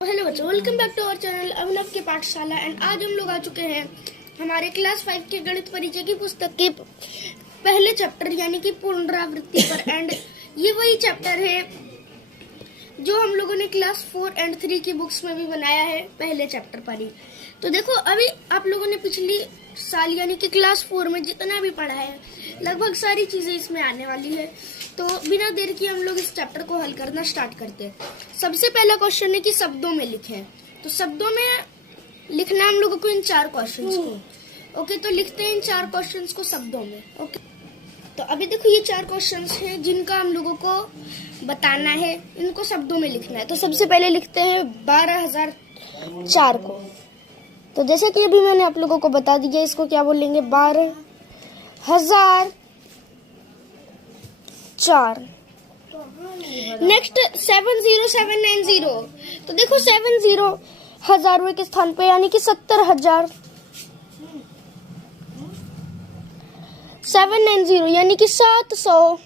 Hello बच्चों, welcome back to our channel Abhinav की पाठशाला। एंड आज हम लोग आ चुके हैं हमारे क्लास 5 के गणित परिचय की पुस्तक के पहले चैप्टर यानी कि पुनरावृत्ति पर। एंड ये वही चैप्टर है जो हम लोगों ने क्लास 4 एंड 3 की बुक्स में भी बनाया है, पहले चैप्टर पर ही। तो देखो, अभी आप लोगों ने पिछली साल यानी कि क्लास 4 में जितना भी पढ़ा है, लगभग सारी चीजें इसमें आने वाली है। तो बिना देर के हम लोग इस चैप्टर को हल करना स्टार्ट करते हैं। सबसे पहला क्वेश्चन है कि शब्दों में लिखें। तो शब्दों में लिखना हम लोगों को इन 4 क्वेश्चंस को। ओके, तो लिखते हैं इन 4 क्वेश्चंस को शब्दों में। ओके, तो अभी देखो, ये 4 क्वेश्चंस हैं जिनका हम लोगों को बताना है, इनको शब्दों में लिखना है। तो सबसे पहले लिखते हैं 12,004 को। तो जैसे कि अभी मैंने आप लोगों को बता दिया, इसको क्या बोलेंगे, 12,004। नेक्स्ट 70790। तो देखो, 70 हजारों के स्थान पे यानी कि 70,000। 790 यानी कि 700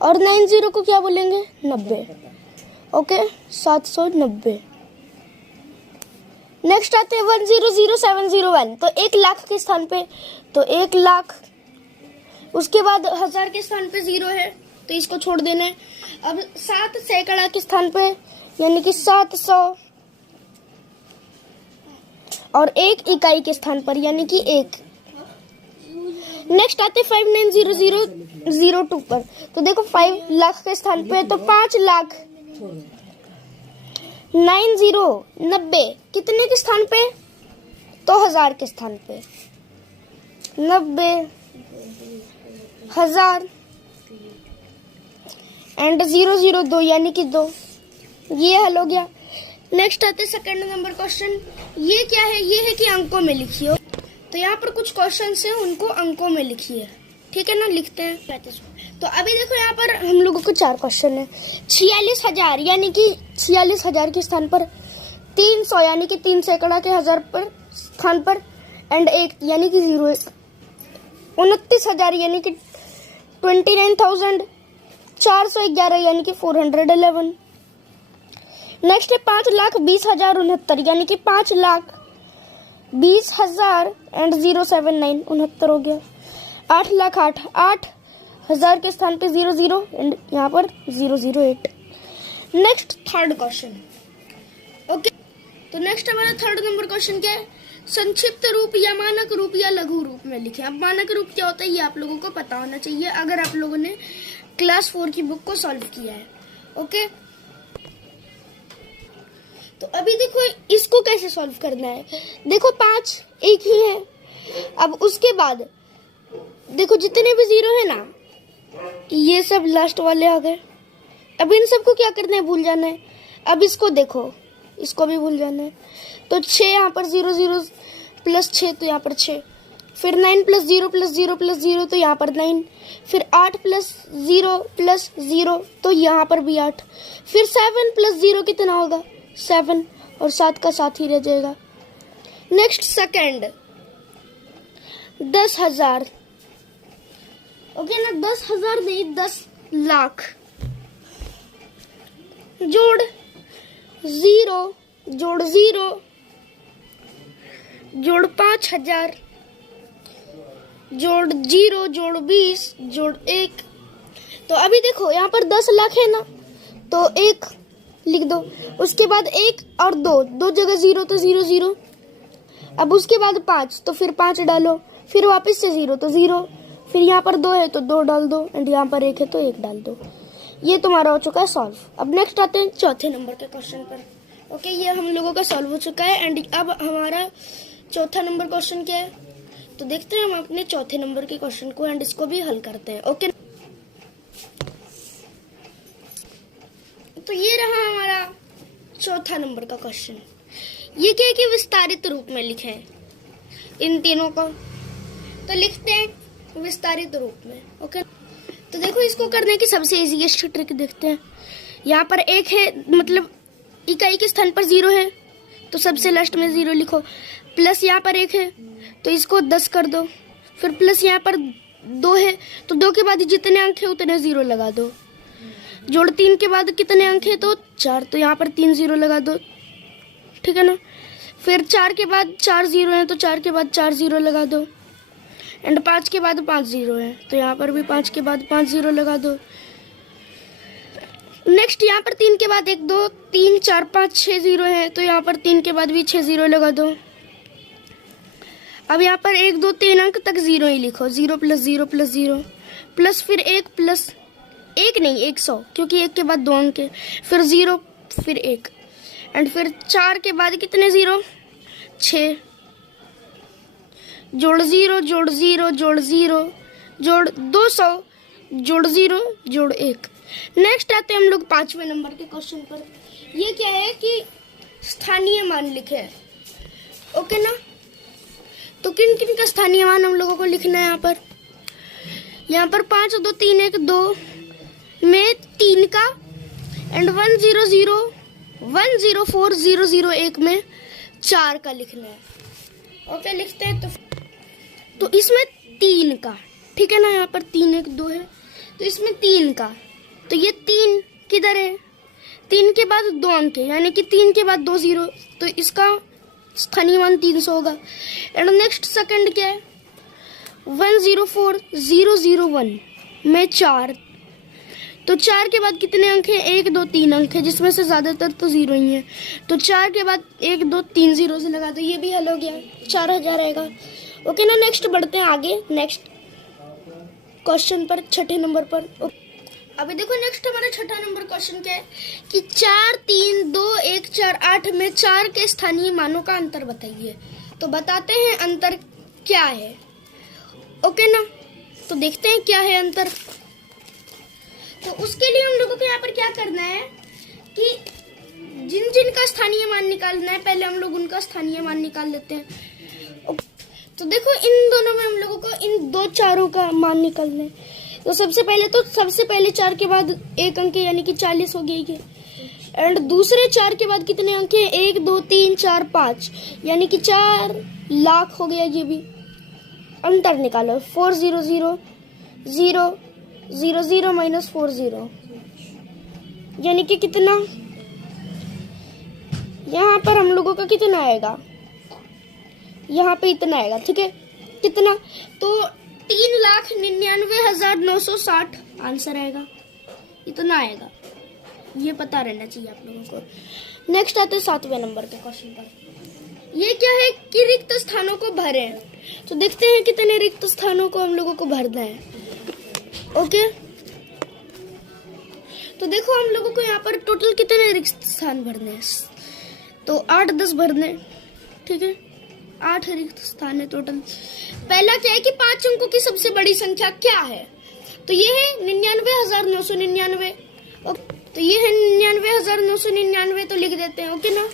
और 90 को क्या बोलेंगे, 90। ओके, 790। नेक्स्ट आते हैं 1,00701। तो 1,00,000 के स्थान पे तो 1,00,000, उसके बाद 1000 के स्थान पे 0 है तो इसको छोड़ देना है। अब 7 सैकड़ा के स्थान पे यानी कि 700 और 1 इकाई के स्थान पर यानी कि 1। नेक्स्ट आते 590002 पर। तो देखो, 5,00,000 के स्थान पे तो 5,00,000। 90 कितने के स्थान पे, तो 1000 के स्थान पे 90,000 एंड 002 यानी कि 2। ये हल हो गया। नेक्स्ट आते सेकंड नंबर क्वेश्चन। ये क्या है, ये है कि अंकों में लिखिए। तो यहाँ पर कुछ क्वेश्चंस हैं, उनको अंकों में लिखिए। ठीक है ना, लिखते हैं। तो अभी देखो, यहाँ पर हम लोगों को 4 क्वेश्चन है। 46,000 यानी कि 46,000 के स्थान पर 300 यानी कि 3 सैकड़ा के 1000 पर स्थान पर एंड 1 यानी कि 0। 29,000 यानी कि 29,000। 411 यानी कि 411। नेक्स्ट है 5,20,069 यानी कि 5,20,000 एंड 079 69 हो गया। 8,08 8,000 के स्थान पे 00 एंड यहाँ पर 008। Next third question. ओके, तो नेक्स्ट हमारा थर्ड नंबर क्वेश्चन क्या है, संक्षिप्त रूप या मानक रूप या लघु रूप में लिखें। अब मानक रूप क्या होता है ये आप लोगों को पता होना चाहिए अगर आप लोगों ने क्लास 4 की बुक को सॉल्व किया है। ओके, तो अभी देखो, इसको कैसे सॉल्व करना है। देखो, 5 एक ही है। अब उसके बाद देखो, जितने भी 0 है ना, ये सब लास्ट वाले आ गए। अब इन सबको क्या करना है, भूल जाना है। अब इसको देखो, इसको भी भूल जाना है। तो 6 यहाँ पर 0 प्लस 6 तो यहाँ पर 6। फिर 9 प्लस 0 प्लस 0 प्लस 0 तो यहाँ पर 9। फिर 8 प्लस 0 प्लस 0 तो यहाँ पर भी 8। फिर 7 प्लस 0 कितना होगा, 7 और 7 का 7 ही रह जाएगा। Next second 10,000। ओके ना, 10,000 नहीं, 10,00,000 जोड़ 0 जोड़ 0 जोड़ 5,000 जोड़ 0 जोड़ 20 जोड़ 1। तो अभी देखो, यहाँ पर 10,00,000 है ना, तो 1 लिख दो। उसके बाद 1 और 2, 2 जगह 0 तो 0 0। अब उसके बाद 5 तो फिर 5 डालो, फिर वापस से 0 तो 0। फिर यहाँ पर 2 है तो 2 डाल दो एंड यहाँ पर 1 है तो 1 डाल दो। ये तुम्हारा हो चुका है सॉल्व। अब नेक्स्ट आते हैं चौथे नंबर के क्वेश्चन पर। ओके, ये हम लोगों का सॉल्व हो चुका है। एंड अब हमारा चौथा नंबर क्वेश्चन क्या है, तो देखते हैं हम अपने चौथे नंबर के क्वेश्चन को एंड इसको भी हल करते हैं। ओके, तो ये रहा हमारा चौथा नंबर का क्वेश्चन। ये क्या है कि विस्तारित रूप में लिखें इन तीनों को। तो लिखते हैं विस्तारित रूप में। ओके, तो देखो, इसको करने की सबसे इजीएस्ट ट्रिक देखते हैं। यहाँ पर 1 है, मतलब इकाई के स्थान पर 0 है तो सबसे लास्ट में 0 लिखो। प्लस यहाँ पर 1 है तो इसको 10 कर दो। फिर प्लस यहाँ पर 2 है तो 2 के बाद जितने अंक है उतने 0 लगा दो। जोड़ 3 के बाद कितने अंक है? तो 4, तो यहाँ पर 3 0 लगा दो, ठीक है ना। फिर 4 के बाद 4 0 है, तो 4 के बाद 4 0 लगा दो। एंड 5 के बाद 5 0 है, तो यहाँ पर भी 5 के बाद 5 0 लगा दो। नेक्स्ट यहाँ पर 3 के बाद 1 2 3 4 5 6 0 है, तो यहाँ पर 3 के बाद भी 6 0 लगा दो। अब यहाँ पर 1 2 3 अंक तक 0 ही लिखो, 0 प्लस 0 प्लस 0 प्लस फिर 1 प्लस 1 नहीं 100, क्योंकि 1 के बाद 2 अंक है, फिर 0 फिर 1 एंड फिर 4 के बाद कितने 0? 6, जोड़ 0 जोड़ 0 जोड़ 0 जोड़ 200 जोड़ 0 जोड़ 1। नेक्स्ट आते हैं हम लोग 5वें नंबर के क्वेश्चन पर। ये क्या है कि स्थानीय मान लिखे हैं, ओके ना। तो किन किन का स्थानीय मान हम लोगों को लिखना है यहाँ पर 5 2 3 1 2 में 3 का एंड 1 0 0 1 0 4 0 0 1 में 4 का लिखना है। ओके लिखते हैं। तो इसमें 3 का, ठीक है ना, यहाँ पर 3 1 2 है, तो इसमें 3 का, तो ये 3 किधर है? 3 के बाद 2 अंक है, यानी कि 3 के बाद 2 0, तो इसका स्थानीय मान 300 होगा। एंड नेक्स्ट सेकंड क्या है? 1 0 4 0 0 1 में 4, तो 4 के बाद कितने अंक हैं? 1 2 3 अंक है, जिसमें से ज्यादातर तो 0 ही है, तो 4 के बाद 1 2 3 0 से लगा दो, ये भी हल हो गया, 4000 आएगा। ओके ना। नेक्स्ट बढ़ते हैं आगे, नेक्स्ट क्वेश्चन पर, 6ठे नंबर पर। अभी देखो नेक्स्ट हमारा 6ठा नंबर क्वेश्चन क्या है कि 4 3 2 1 4 8 में 4 के स्थानीय मानों का अंतर बताइए। तो बताते हैं अंतर क्या है, ओके ना। तो देखते हैं क्या है अंतर। तो उसके लिए हम लोगों को यहाँ पर क्या करना है कि जिन जिन का स्थानीय मान निकालना है, पहले हम लोग उनका स्थानीय मान निकाल लेते हैं। तो देखो इन दोनों में हम लोगों को इन 2 4 का मान निकालना है। तो सबसे पहले 4 के बाद 1 अंक है, यानी कि 40 हो गई है। एंड दूसरे 4 के बाद कितने अंक हैं? 1 2 3 4 5, यानी कि 4 लाख हो गया। ये भी अंतर निकालो, 4 0 0 0 0 0 माइनस 4 0, यानी कि कितना? यहाँ पर हम लोगों का कितना आएगा? यहाँ पे इतना आएगा, ठीक है। कितना? तो 3,99,960 आंसर आएगा, इतना आएगा। ये पता रहना चाहिए आप लोगों को। नेक्स्ट आते हैं 7वें नंबर के क्वेश्चन पर। ये क्या है कि रिक्त स्थानों को भरें। तो देखते हैं कितने रिक्त स्थानों को हम लोगों को भरना है। ओके, तो देखो हम लोगों को यहाँ पर टोटल कितने रिक्त स्थान भरने हैं? तो 8 10 भरने, ठीक है। 8 रिक्त स्थान है टोटल। पहला क्या है कि 5 अंकों की सबसे बड़ी संख्या क्या है? तो ये है 99,999। तो ये है 99,999, तो लिख देते हैं, ओके ना।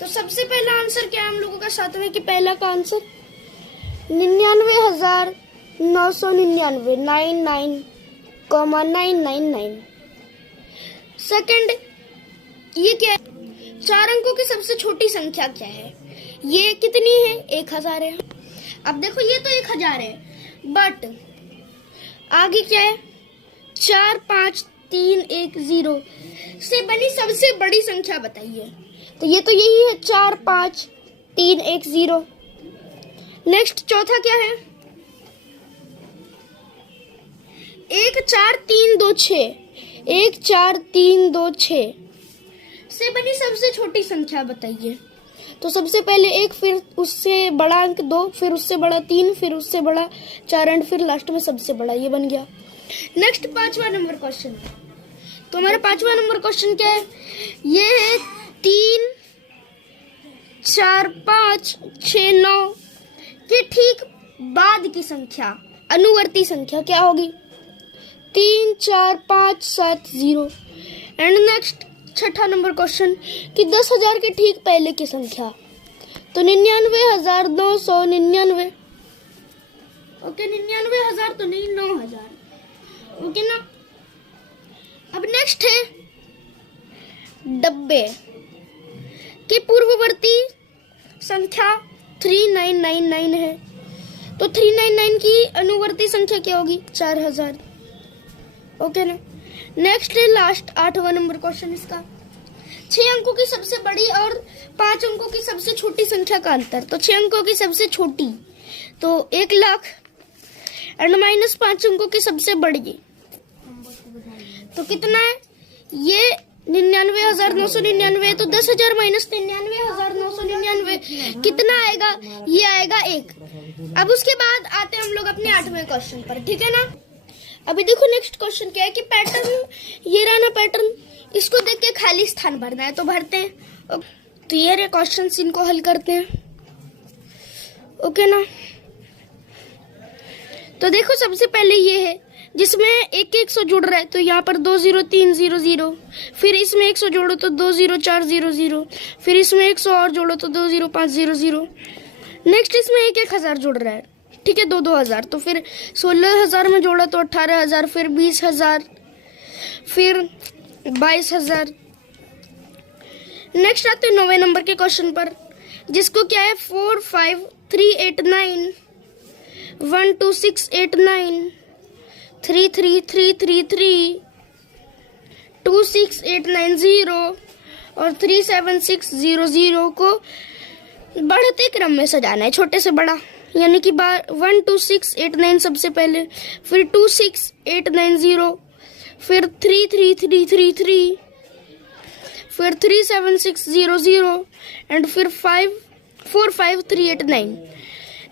तो सबसे पहला आंसर क्या है हम लोगों का 7वें की पहला का आंसर 99,999, 99,999। सेकंड ये क्या है? 4 अंकों की सबसे छोटी संख्या क्या है? ये कितनी है? 1000 है। अब देखो ये तो 1000 है, बट आगे क्या है? 4 5 3 1 0 से बनी सबसे बड़ी संख्या बताइए। तो ये तो यही है, 4 5 3 1 0। नेक्स्ट चौथा क्या है? 1 4 3 2 6, 1 4 3 2 6 से बनी सबसे छोटी संख्या बताइए। तो सबसे पहले 1, फिर उससे बड़ा अंक 2, फिर उससे बड़ा 3, फिर उससे बड़ा 4 एंड फिर लास्ट में सबसे बड़ा। ये बन गया। नेक्स्ट 5वां नंबर क्वेश्चन। तो हमारा 5वां नंबर क्वेश्चन क्या है? ये है 3 4 5 6 9 के ठीक बाद की संख्या, अनुवर्ती संख्या क्या होगी? 3 4 5 7 0। एंड नेक्स्ट 6ठा नंबर क्वेश्चन कि 10,000 के ठीक पहले की संख्या। तो 99,999। ओके, 99,000 तो नहीं, 9,000। ओके ना। अब नेक्स्ट है डब्बे के पूर्ववर्ती संख्या 3999 है। तो 399 की अनुवर्ती संख्या क्या होगी? 4000। ओके ना। नेक्स्ट है लास्ट 8वां नंबर क्वेश्चन इसका। 6 अंकों की सबसे बड़ी और 5 अंकों की सबसे छोटी संख्या का अंतर। तो 6 अंकों की सबसे छोटी तो 1 लाख एंड माइनस 5 अंकों की सबसे बड़ी तो कितना है? ये 99,999। तो 10,000 माइनस 99,999 कितना आएगा? ये आएगा 1। अब उसके बाद आते हैं हम लोग अपने 8वें क्वेश्चन पर, ठीक है ना। अभी देखो नेक्स्ट क्वेश्चन क्या है कि पैटर्न, ये रहा ना पैटर्न, इसको देख के खाली स्थान भरना है तो भरते हैं। तो ये रहे क्वेश्चन, इनको हल करते हैं, ओके ना। तो देखो सबसे पहले ये है जिसमें 100 जुड़ रहा है तो यहाँ पर 20300, फिर इसमें 100 जोड़ो तो 20400, फिर इसमें 100 और जोड़ो तो 20500। नेक्स्ट इसमें 1000 जुड़ रहा है, ठीक है, 2000। तो फिर 16,000 में जोड़ा तो 18,000, फिर 20,000, फिर 22,000। नेक्स्ट आते हैं 9वें नंबर के क्वेश्चन पर, जिसको क्या है 45389 12689 33333 26890 और 37600 को बढ़ते क्रम में सजाना है, छोटे से बड़ा, यानी कि 12689 सबसे पहले, फिर 26890, फिर 33333, फिर 37600 एंड फिर 45389।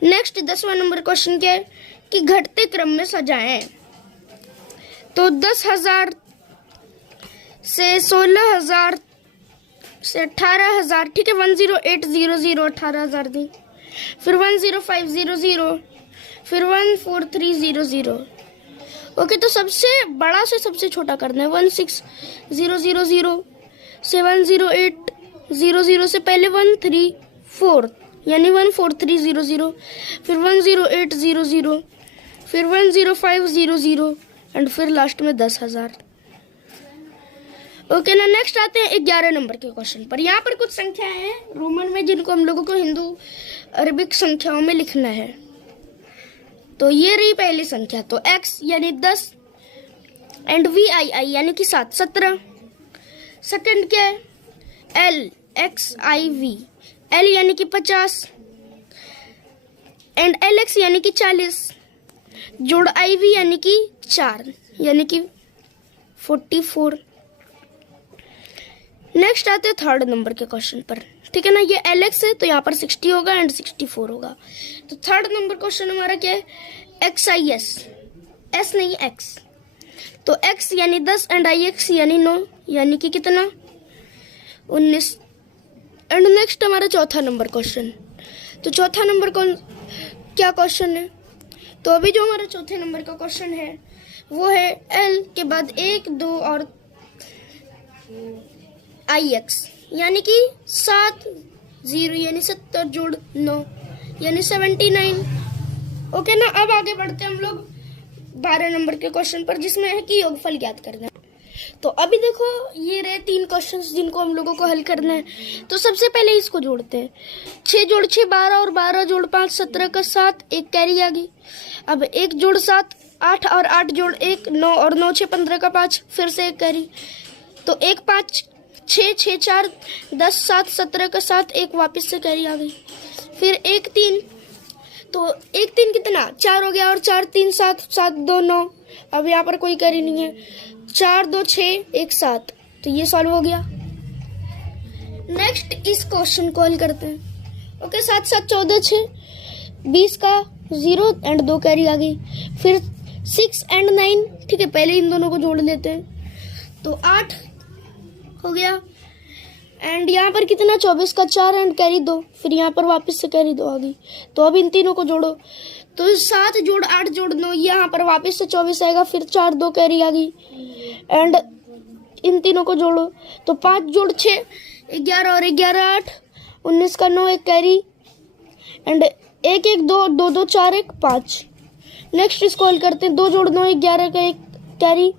नेक्स्ट 10वां नंबर क्वेश्चन क्या है कि घटते क्रम में सजाएं। तो 10,000 से 16,000 से 18,000, ठीक है, 10800 18,000 दी, फिर 10500, फिर 14300। ओके, तो सबसे बड़ा से सबसे छोटा करना है। 16000 से 10800 से पहले 134 यानी 14300, फिर 10800, फिर 10500 एंड फिर लास्ट में 10,000। ओके ना। नेक्स्ट आते हैं 11 नंबर के क्वेश्चन पर। यहाँ पर कुछ संख्याएं हैं रोमन में जिनको हम लोगों को हिंदू अरबिक संख्याओं में लिखना है। तो ये रही पहली संख्या, तो x यानी 10 एंड VII यानी कि 7 17। सेकंड क्या है? L XIV, L यानी कि 50 एंड LX यानी कि 40 जोड़ IV यानी कि 4 यानी कि 44। नेक्स्ट आते हैं 3rd नंबर के क्वेश्चन पर, ठीक है ना। ये LX है तो यहाँ पर 60 होगा एंड 64 होगा। तो 3rd नंबर क्वेश्चन हमारा क्या है? XIS, S नहीं X। तो X यानी 10 एंड IX यानी 9 यानी कि कितना? 19। एंड नेक्स्ट हमारा 4था नंबर क्वेश्चन। तो 4था नंबर क्या क्वेश्चन है? तो अभी जो हमारा 4थे नंबर का क्वेश्चन है वो है L के बाद 1 2 और IX यानी कि 7 0 यानी 70 जोड़ 9 यानी 79। ओके ना। अब आगे बढ़ते हैं हम लोग 12 नंबर के क्वेश्चन पर, जिसमें है कि योगफल ज्ञात करना है। तो अभी देखो ये रहे 3 क्वेश्चंस जिनको हम लोगों को हल करना है। तो सबसे पहले इसको जोड़ते हैं। 6 जोड़ 6 12 और 12 जोड़ 5 17 का 7, एक कैरी आ गई। अब 1 जोड़ 7 8 और 8 जोड़ 1 9 और 9 6 15 का 5, फिर से एक कैरी। तो 1 5 6 6 4 10 7 17 का 7, एक वापस से कैरी आ गई। फिर 1 3, तो 1 3 कितना? 4 हो गया और 4 3 7 7 2 9। अब यहाँ पर कोई कैरी नहीं है। 4 2 6 1 7, तो ये सॉल्व हो गया। नेक्स्ट इस क्वेश्चन को हल करते हैं। ओके, 7 7 14 6 20 का 0 एंड 2 कैरी आ गई। फिर 6 एंड 9, ठीक है, पहले इन दोनों को जोड़ लेते हैं तो 8 हो गया। एंड यहाँ पर कितना? 24 का 4 एंड कैरी 2, फिर यहाँ पर वापस से कैरी 2 आ गई। तो अब इन तीनों को जोड़ो तो 7 जोड़ 8 जोड़ 9, यहाँ पर वापस से 24 आएगा, फिर 4 2 कैरी आ गई। एंड इन तीनों को जोड़ो तो 5 जोड़ 6 11 और 11 8 19 का 9, एक कैरी एंड 1 1 2 2 2 4 1 5। नेक्स्ट इसको हल करते हैं। 2 जोड़ 9 11 का एक कैरी,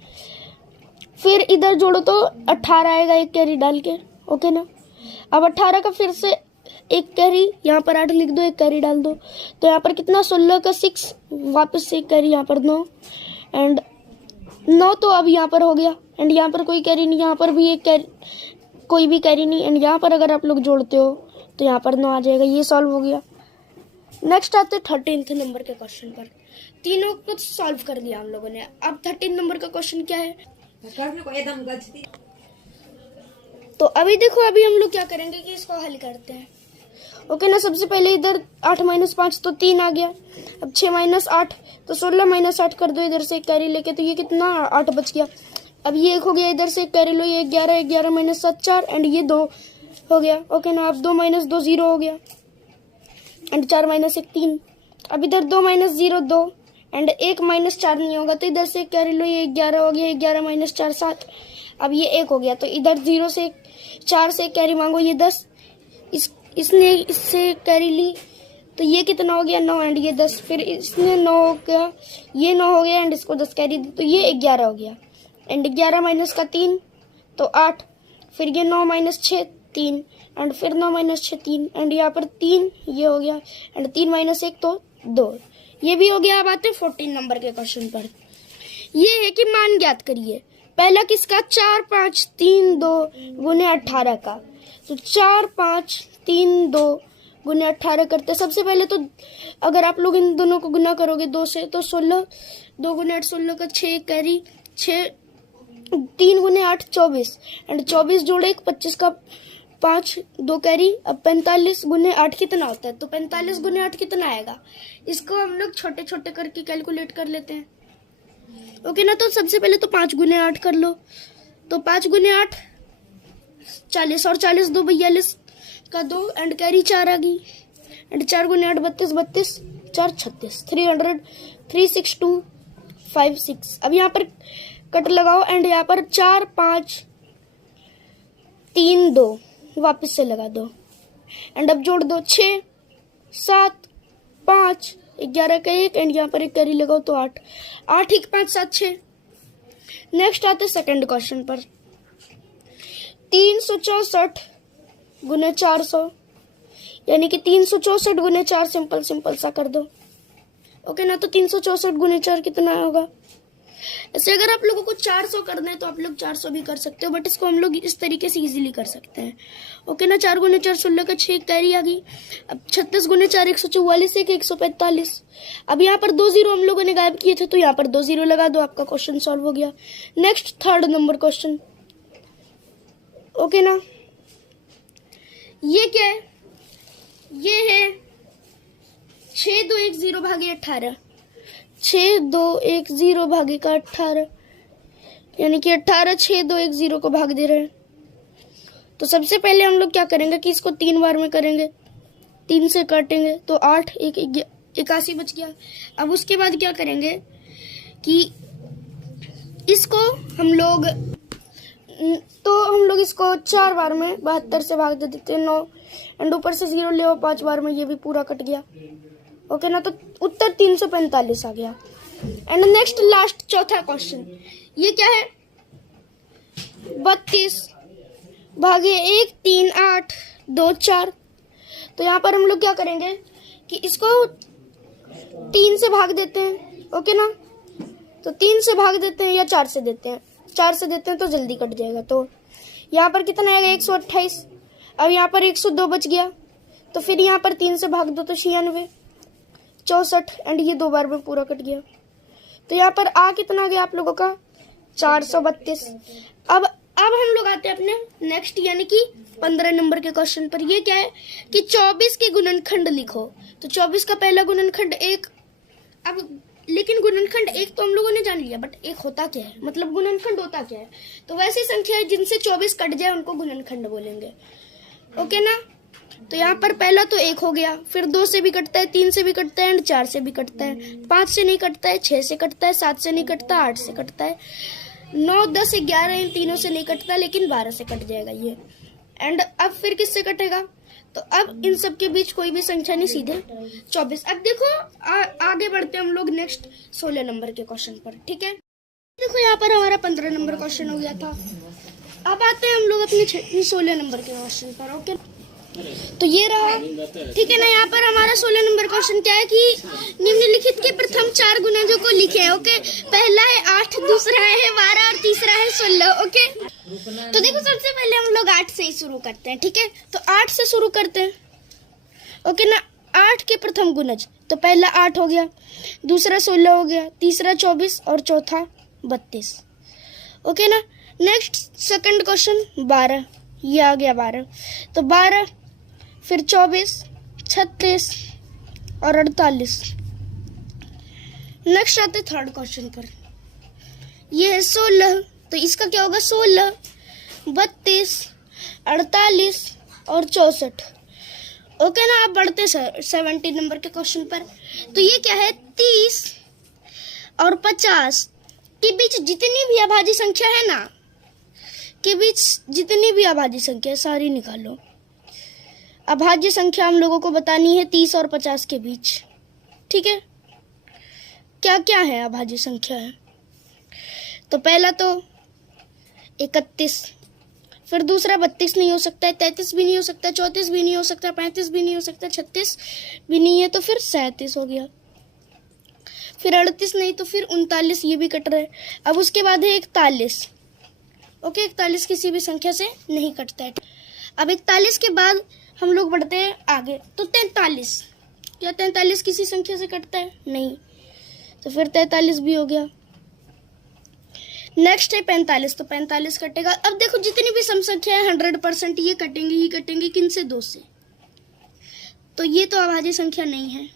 फिर इधर जोड़ो तो 18 आएगा एक कैरी डाल के। ओके ना। अब 18 का फिर से एक कैरी, यहाँ पर 8 लिख दो, एक कैरी डाल दो। तो यहाँ पर कितना? 16 का 6, वापस से एक कैरी, यहाँ पर 9 एंड 9 तो अब यहाँ पर हो गया एंड यहाँ पर कोई कैरी नहीं, यहाँ पर भी एक कैरी, कोई भी कैरी नहीं एंड यहाँ पर अगर आप लोग जोड़ते हो तो यहाँ पर 9 आ जाएगा। ये सॉल्व हो गया। नेक्स्ट आते 13th नंबर के क्वेश्चन पर। तीनों को सॉल्व कर लिया हम लोगों ने। अब 13 नंबर का क्वेश्चन क्या है, तो अभी देखो अभी हम लोग क्या करेंगे कि इसको हल करते हैं। ओके ना, सबसे पहले इधर 8 - 5 तो 3 आ गया। अब 6 - 8 तो 16 - 8 कर दो इधर से एक कैरी लेके, तो ये कितना 8 बच गया। अब ये एक हो गया, इधर से एक कैरी लो, ये 11 11 - 7 4 एंड ये 2 हो गया। ओके ना, अब 2 - 2 0 हो गया एंड 4 - 1 3। अब इधर 2 - 0 2 एंड 1 - 4 नहीं होगा, तो इधर से एक कैरी लो, ये 11 हो गया, 11 - 4 7। अब ये 1 हो गया, तो इधर 0 से 4 से कैरी मांगो, ये 10। इसने इससे कैरी ली तो ये कितना हो गया 9 एंड ये 10। फिर इसने 9 हो गया, ये 9 हो गया एंड इसको 10 कैरी दी, तो ये 11 हो गया एंड 11 माइनस का 3 तो 8। फिर ये 9 - 6 3 एंड फिर 9 - 6 3 एंड यहाँ पर 3 ये हो गया एंड 3 - 1 तो 2, ये भी हो गया। अब आते 14 नंबर के क्वेश्चन पर। ये है कि मान ज्ञात करिए। पहला किसका, 4 5 3 2 गुने 18 का। तो 4 5 3 2 गुने 18 करते। सबसे पहले तो अगर आप लोग इन दोनों को गुना करोगे 2 से तो 16, 2 गुने 8 16 का 6 कैरी 6, 3 गुने 8 24 एंड 24 जोड़े 25 का 5 2 कैरी। अब 45 गुने 8 कितना होता है, तो 45 गुने 8 कितना आएगा, इसको हम लोग छोटे छोटे करके कैलकुलेट कर लेते हैं। ओके ना, तो सबसे पहले तो 5 गुने 8 कर लो, तो 5 गुने 8 40 और 40 2 42 का 2 एंड कैरी 4 आ गई एंड 4 गुने 8 32 32 4 36 300 3 6 2 5 6। अब यहाँ पर कट लगाओ एंड यहाँ पर 4 5 3 2 वापस से लगा दो एंड अब जोड़ दो 6 7 5 11 का 1 एंड यहाँ पर एक कैरी लगाओ तो 8 8 1 5 7 6। नेक्स्ट आते सेकंड क्वेश्चन पर। 364 गुने 400 यानी कि 364 गुने 4 सिंपल सिंपल सा कर दो। ओके ना, तो 364 गुने 4 कितना होगा। ऐसे अगर आप लोगों को 400 करना है तो आप लोग 400 भी कर सकते हो, बट इसको हम लोग इस तरीके से इजीली कर सकते हैं। ओके ना, 4 गुने 4 16 का 6 कैरी आ गई। अब 36 गुने 4 144 1 145। अब यहाँ पर 2 0 हम लोगों ने गायब किए थे, तो यहाँ पर 2 0 लगा दो, आपका क्वेश्चन सॉल्व हो गया। Next third number question. Okay ना, ये क्या है, ये है 6 2 1 0 भागे 18। 6 2 1 0 भागे का 18 यानी कि 18 6 2 1 0 को भाग दे रहे हैं। तो सबसे पहले हम लोग क्या करेंगे कि इसको 3 बार में करेंगे, 3 से काटेंगे तो 8 1 81 बच गया। अब उसके बाद क्या करेंगे कि इसको हम लोग इसको 4 बार में 72 से भाग दे देते हैं 9 एंड ऊपर से 0 ले 5 बार में, ये भी पूरा कट गया। ओके ना, तो उत्तर 345 आ गया। एंड नेक्स्ट लास्ट चौथा क्वेश्चन, ये क्या है 32 भागे 1 3 8 2 4। तो यहाँ पर हम लोग क्या करेंगे कि इसको 3 से भाग देते हैं। ओके ना, तो 3 से भाग देते हैं या 4 से देते हैं, 4 से देते हैं तो जल्दी कट जाएगा। तो यहाँ पर कितना आएगा 128। अब यहाँ पर 102 बच गया, तो फिर यहाँ पर 3 से भाग दो तो 96 64 एंड ये 2 बार में पूरा कट गया। तो यहाँ पर आ कितना आ गया आप लोगों का 432। अब हम लोग आते हैं अपने नेक्स्ट यानी कि 15 नंबर के क्वेश्चन पर। ये क्या है कि 24 के गुणनखंड लिखो। तो 24 का पहला गुणनखंड 1। अब लेकिन गुणनखंड 1 तो हम लोगों ने जान लिया, बट 1 होता क्या है, मतलब गुणनखंड होता क्या है। तो वैसी संख्या है जिनसे 24 कट जाए उनको गुणनखंड बोलेंगे। ओके ना, तो यहाँ पर पहला तो 1 हो गया, फिर 2 से भी कटता है, 3 से भी कटता है एंड 4 से भी कटता है, 5 से नहीं कटता है, 6 से कटता है, 7 से नहीं कटता, 8 से कटता है, 9 10 11 इन तीनों से नहीं कटता, लेकिन 12 से कट जाएगा ये। एंड अब फिर किससे कटेगा, तो अब इन सब के बीच कोई भी संख्या नहीं, सीधे 24। अब देखो आगे बढ़ते हैं हम लोग नेक्स्ट 16 नंबर के क्वेश्चन पर। ठीक है, देखो यहाँ पर हमारा 15 नंबर क्वेश्चन हो गया था। अब आते हैं हम लोग अपने 16 नंबर के क्वेश्चन पर। ओके, तो ये रहा, ठीक है ना। यहाँ पर हमारा 16 नंबर क्वेश्चन क्या है कि निम्नलिखित के प्रथम 4 गुणजों को लिखे। ओके, पहला है 8, दूसरा है 12 और तीसरा है 16। ओके, तो देखो सबसे पहले हम लोग 8 से ही शुरू करते हैं, ठीक है। तो 8 से शुरू करते हैं, ओके ना। 8 के प्रथम गुणज, तो पहला 8 हो गया, दूसरा 16 हो गया, तीसरा 24 और चौथा 32। ओके ना। नेक्स्ट सेकंड क्वेश्चन 12, ये आ गया 12। तो 12 फिर 24, 36 और 48। नेक्स्ट आते थर्ड क्वेश्चन पर, ये है 16, तो इसका क्या होगा 16, 32, 48 और 64। ओके ना। आप बढ़ते 70 नंबर के क्वेश्चन पर। तो ये क्या है 30 और 50 के बीच जितनी भी अभाज्य संख्या है ना, के बीच जितनी भी अभाज्य संख्या है सारी निकालो। अभाज्य संख्या हम लोगों को बतानी है 30 और 50 के बीच, ठीक है। क्या क्या है अभाज्य संख्या है, तो पहला तो 31, फिर दूसरा 32 नहीं हो सकता है, 33 भी नहीं हो सकता, 34 भी नहीं हो सकता, 35 भी नहीं हो सकता, 36 भी नहीं है, तो फिर 37 हो गया। फिर 38 नहीं, तो फिर 39, ये भी कट रहा है। अब उसके बाद है 41। ओके, 41 किसी भी संख्या से नहीं कटता है। अब 41 के बाद हम लोग बढ़ते हैं आगे, तो 43। क्या 43 किसी संख्या से कटता है? नहीं, तो फिर 43 भी हो गया। नेक्स्ट है 45, तो 45 कटेगा। अब देखो जितनी भी सम संख्या है 100% ये कटेंगे ही कटेंगे, किन से? 2 से। तो ये तो अभाज्य संख्या नहीं है।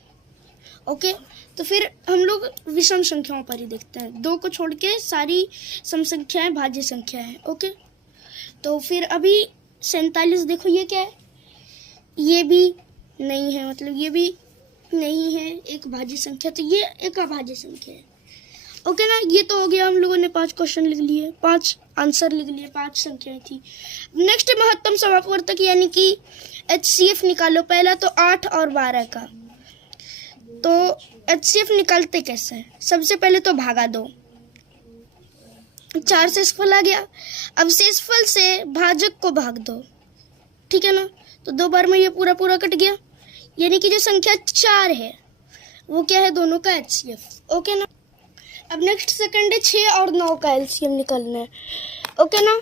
ओके, तो फिर हम लोग विषम संख्याओं पर ही देखते हैं। 2 को छोड़ के सारी सम संख्याएं भाज्य संख्या है। ओके, तो फिर अभी 47 देखो, ये क्या है? ये भी नहीं है, मतलब ये भी नहीं है एक भाज्य संख्या, तो ये एक अभाज्य संख्या है। ओके ना। ये तो हो गया, हम लोगों ने 5 क्वेश्चन लिख लिए, 5 आंसर लिख लिए, 5 संख्याएं थी। नेक्स्ट है महत्तम समापवर्तक यानी कि HCF निकालो। पहला तो 8 और 12 का, तो HCF निकालते कैसे हैं? सबसे पहले तो भागा दो, 4 से शेषफल आ गया। अब शेषफल से भाजक को भाग दो, ठीक है ना। तो 2 बार में ये पूरा पूरा कट गया, यानी कि जो संख्या 4 है वो क्या है? दोनों का HCF। ओके ना। अब नेक्स्ट सेकंड है 6 और 9 का LCM निकालना है। ओके ना।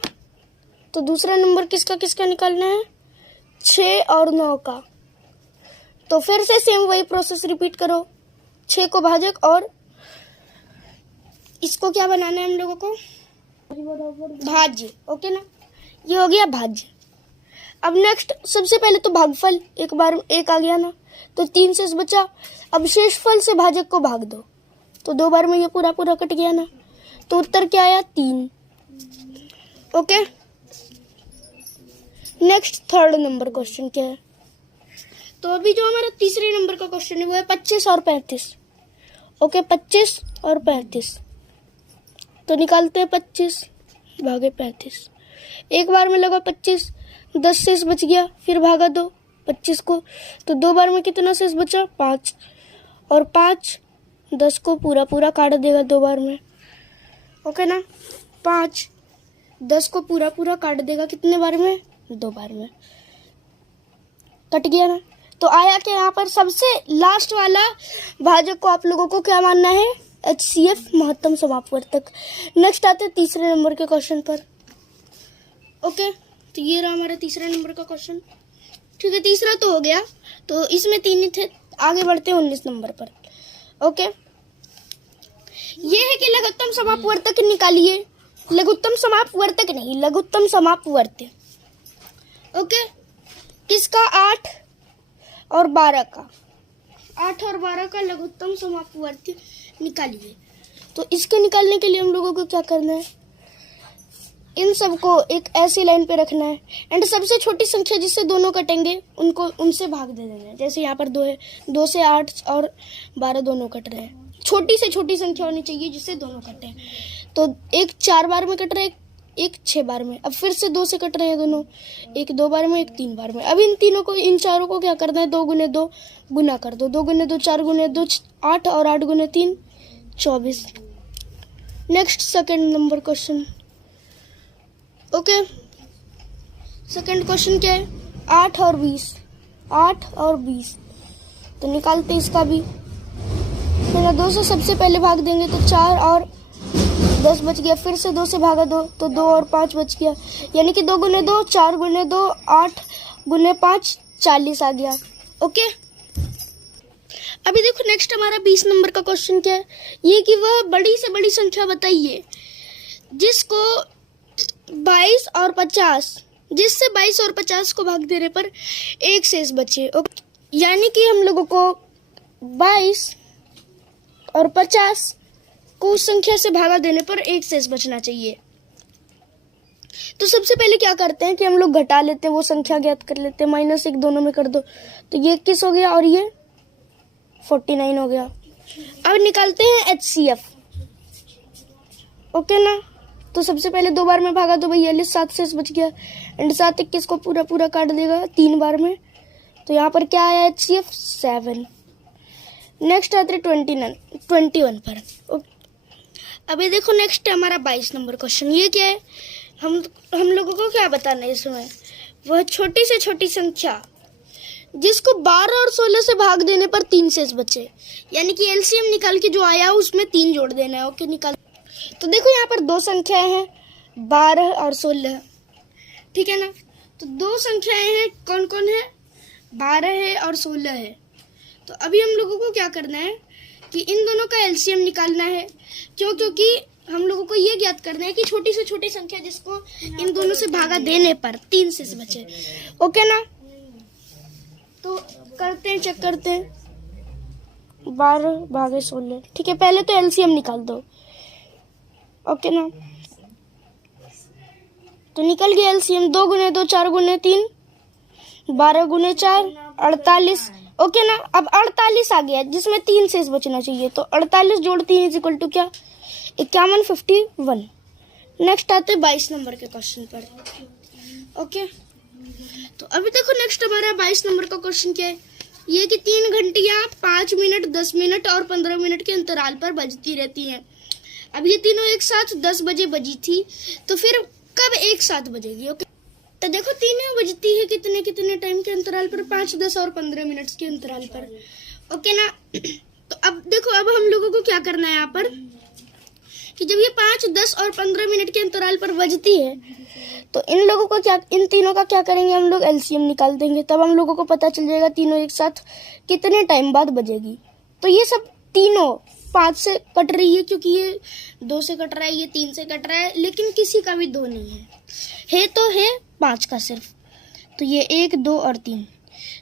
तो दूसरा नंबर किसका किसका निकालना है? 6 और 9 का। तो फिर से सेम वही प्रोसेस रिपीट करो, 6 को भाजक और इसको क्या बनाना है हम लोगों को? भाज्य। ओके ना, ये हो गया भाज्य। अब नेक्स्ट सबसे पहले तो भागफल, एक बार 1 आ गया ना, तो 3 शेष बचा। अब शेषफल से भाजक को भाग दो, तो 2 बार में ये पूरा पूरा कट गया ना, तो उत्तर क्या आया? 3। Okay, next third number question क्या है? तो अभी जो हमारा तीसरे नंबर का क्वेश्चन है वो है 25 और 35। ओके, 25 और 35, तो निकालते हैं 25 भागे 35। एक बार में लगा 25, 10 शेष बच गया, फिर भागा दो 25 को, तो 2 बार में कितना शेष बचा? 5, और 5 10 को पूरा पूरा काट देगा 2 बार में। ओके ना, 5 10 को पूरा पूरा काट देगा कितने बार में? 2 बार में। कट गया ना। तो आया कि यहाँ पर सबसे लास्ट वाला भाजक को आप लोगों को क्या मानना है? HCF महत्तम समापवर्तक। नेक्स्ट आते हैं तीसरे नंबर के क्वेश्चन पर। ओके, तो ये रहा हमारा तीसरा नंबर का क्वेश्चन, ठीक है। तीसरा तो हो गया, तो इसमें 3 ही थे। आगे बढ़ते हैं 19 नंबर पर। ओके, ये है कि लघुत्तम समापवर्तक निकालिए। लघुत्तम समापवर्तक नहीं, लघुत्तम समापवर्त्य। ओके, किसका? 8 और 12 का, 8 और 12 का लघुत्तम समापवर्त्य निकालिए। तो इसके निकालने के लिए हम लोगों को क्या करना है? इन सबको एक ऐसी लाइन पे रखना है, एंड सबसे छोटी संख्या जिससे दोनों कटेंगे उनको उनसे भाग दे देना है। जैसे यहाँ पर 2 है, 2 से 8 और 12 दोनों कट रहे हैं। छोटी से छोटी संख्या होनी चाहिए जिससे दोनों कटे। तो एक 4 बार में कट रहा है, एक 6 बार में। अब फिर से 2 से कट रहे हैं दोनों, एक 2 बार में, एक 3 बार में। अब इन तीनों को, इन चारों को क्या करना है? 2 गुने 2 गुना कर दो, 2 गुने 2 4 गुने 2 8 और 8 गुने 3 24। Next second number question. Okay, second question क्या है? 8 और 20, 8 और 20, तो निकालते इसका भी। फिर 2 से सबसे पहले भाग देंगे तो 4 और 10 बच गया। फिर से 2 से भागा 2 तो 2 और 5 बच गया, यानी कि 2 गुने 2 4 गुने 2 8 गुने 5 40 आ गया। ओके, अभी देखो नेक्स्ट हमारा 20 नंबर का क्वेश्चन क्या है, ये कि वह बड़ी से बड़ी संख्या बताइए जिसको 22 और 50, जिससे 22 और 50 को भाग देने पर एक शेष बचे। ओके, यानी कि हम लोगों को 22 और 50 को उस संख्या से भागा देने पर एक शेष बचना चाहिए। तो सबसे पहले क्या करते हैं कि हम लोग घटा लेते हैं, वो संख्या ज्ञात कर लेते हैं। -1 दोनों में कर दो तो ये 21 हो गया और ये 49 हो गया। अब निकालते हैं HCF। ओके ना, तो सबसे पहले 2 बार में भागा तो 42, 7 शेष बच गया एंड 7 21 को पूरा पूरा काट देगा 3 बार में, तो यहाँ पर क्या आया HCF 7। नेक्स्ट आते 21 पर। अभी देखो नेक्स्ट हमारा 22 नंबर क्वेश्चन, ये क्या है, हम लोगों को क्या बताना है इसमें, वह छोटी से छोटी संख्या जिसको 12 और 16 से भाग देने पर 3 शेष बचे, यानी कि LCM निकाल के जो आया उसमें 3 जोड़ देना है। ओके, निकाल। तो देखो यहाँ पर 2 संख्याएं हैं 12 और 16, ठीक है ना। तो 2 संख्याएं हैं, कौन कौन है, 12 है और 16 है। तो अभी हम लोगों को क्या करना है कि इन दोनों का LCM निकालना है। क्योंकि हम लोगों को ये ज्ञात करना है कि छोटी से छोटी संख्या जिसको इन दोनों से भागा देने पर 3 शेष बचे। ओके ना, तो करते हैं, चेक करते हैं। 12 भागे 16, ठीक है। पहले तो LCM निकाल दो। ओके ना, तो निकल गया LCM। 2 गुने 2 4 गुने 3 12 गुने 4 48। ओके ना, अब 48 आ गया जिसमें 3 शेष बचना चाहिए, तो 48 जोड़ 3 इज इक्वल टू क्या, 51 51। नेक्स्ट आते 22 नंबर के क्वेश्चन पर। ओके, तो अभी देखो नेक्स्ट हमारा 22 नंबर का क्वेश्चन क्या है, ये कि 3 घंटियां 5 मिनट 10 मिनट और 15 मिनट के अंतराल पर बजती रहती हैं। अब ये तीनों एक साथ 10 बजे बजी थी, तो फिर कब एक साथ बजेगी। ओके, तो देखो तीनों बजती है कितने कितने टाइम के अंतराल पर, 5 10 और 15 मिनट के अंतराल पर। ओके ना, तो अब देखो अब हम लोगों को क्या करना है यहाँ पर कि जब ये 5 10 और 15 मिनट के अंतराल पर बजती है तो इन लोगों को क्या, इन तीनों का क्या करेंगे, हम लोग LCM निकाल देंगे। तब हम लोगों को पता चल जाएगा तीनों एक साथ कितने टाइम बाद बजेगी। तो ये सब तीनों 5 से कट रही है, क्योंकि ये 2 से कट रहा है, ये 3 से कट रहा है, लेकिन किसी का भी 2 नहीं है तो है 5 का सिर्फ। तो ये 1 2 और 3,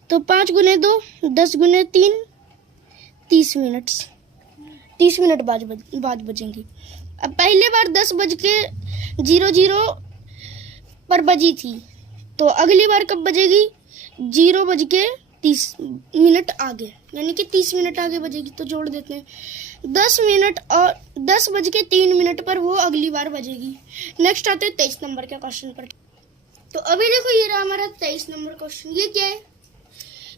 तो 5 गुने 2 10 गुने 3 30 मिनट, 30 मिनट बाद बजेंगी। अब पहले बार 10 बज के 00 पर बजी थी, तो अगली बार कब बजेगी, 0 बज के 30 मिनट आगे, यानी कि 30 मिनट आगे बजेगी। तो जोड़ देते हैं 10 मिनट और 10 बज के 3 मिनट पर वो अगली बार बजेगी। नेक्स्ट आते हैं 23 नंबर के क्वेश्चन पर। तो अभी देखो ये रहा हमारा 23 नंबर क्वेश्चन, ये क्या है,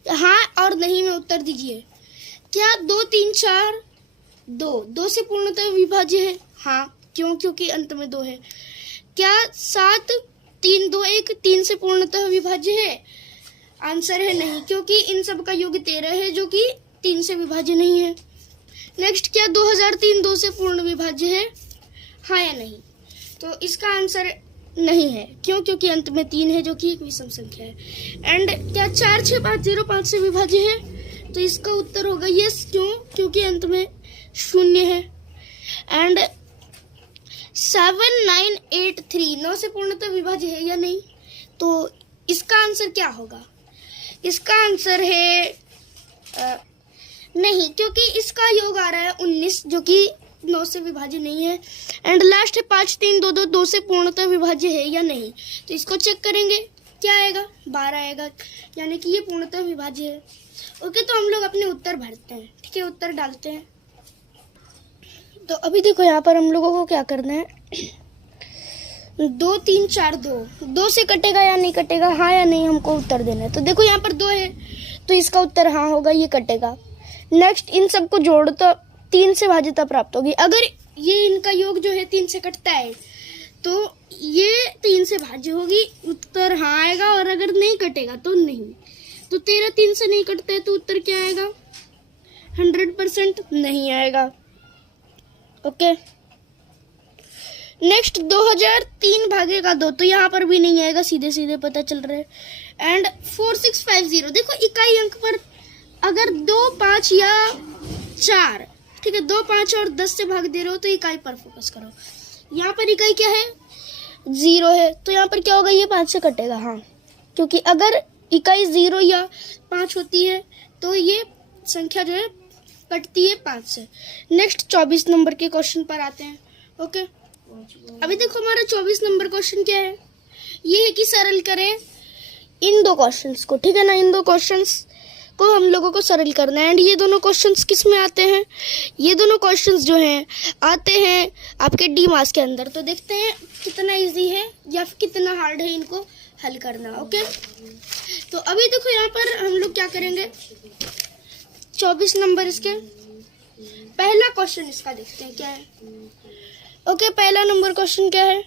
हाँ और नहीं में उत्तर दीजिए। क्या 2 3 4 2 से पूर्णतः विभाज्य है? हाँ, क्यों, क्योंकि अंत में 2 है। क्या 7 3 2 1 3 से पूर्णतः विभाज्य है? आंसर है नहीं, क्योंकि इन सब का योग 13 है जो कि 3 से विभाज्य नहीं है। नेक्स्ट, क्या 2003 2 से पूर्ण विभाज्य है? हाँ या नहीं? तो इसका आंसर नहीं है, क्यों, क्योंकि अंत में 3 है जो कि एक विषम संख्या है। एंड क्या 4 6 5 0 5 से विभाज्य है? तो इसका उत्तर होगा यस, क्यों, क्योंकि अंत में 0 है। एंड 7 9 8 3 9 से पूर्णतः विभाज्य है या नहीं? तो इसका आंसर क्या होगा? इसका आंसर है नहीं, क्योंकि इसका योग आ रहा है 19 जो कि 9 से विभाज्य नहीं है। एंड लास्ट है 5 3 2 2 2 से पूर्णतः विभाज्य है या नहीं? तो इसको चेक करेंगे, क्या आएगा, 12 आएगा, यानी कि ये पूर्णतः विभाज्य है। ओके, तो हम लोग अपने उत्तर भरते हैं, ठीक है, उत्तर डालते हैं। तो अभी देखो यहाँ पर हम लोगों को क्या करना है, 2 3 4 2 से कटेगा या नहीं कटेगा, हाँ या नहीं हमको उत्तर देना है। तो देखो यहाँ पर 2 है तो इसका उत्तर हाँ होगा, ये कटेगा। नेक्स्ट, इन सबको जोड़ तो 3 से भाज्यता प्राप्त होगी। अगर ये इनका योग जो है 3 से कटता है तो ये 3 से भाज्य होगी, उत्तर हाँ आएगा, और अगर नहीं कटेगा तो नहीं। तो 13 3 से नहीं कटता है तो उत्तर क्या आएगा? 100% नहीं आएगा। ओके, नेक्स्ट 2003 भागेगा 2, तो यहाँ पर भी नहीं आएगा, सीधे सीधे पता चल रहा है। एंड 4650, देखो इकाई अंक पर अगर 2 5 या 4, ठीक है, 2 5 और 10 से भाग दे रहे हो तो इकाई पर फोकस करो। यहाँ पर इकाई क्या है? 0 है, तो यहाँ पर क्या होगा? ये 5 से कटेगा, हाँ, क्योंकि अगर इकाई 0 या 5 होती है तो ये संख्या जो है कटती है 5 से। नेक्स्ट 24 नंबर के क्वेश्चन पर आते हैं। ओके, अभी देखो हमारा 24 नंबर क्वेश्चन क्या है? ये है कि सरल करें इन 2 क्वेश्चंस को, ठीक है ना। इन 2 क्वेश्चंस को हम लोगों को सरल करना है। एंड ये दोनों क्वेश्चंस किस में आते हैं? ये दोनों क्वेश्चंस जो हैं आते हैं आपके डी मास के अंदर। तो देखते हैं कितना इजी है या फिर कितना हार्ड है इनको हल करना। ओके, तो अभी देखो यहाँ पर हम लोग क्या करेंगे, 24 नंबर इसके पहला क्वेश्चन इसका देखते हैं क्या है। ओके, पहला नंबर क्वेश्चन क्या है?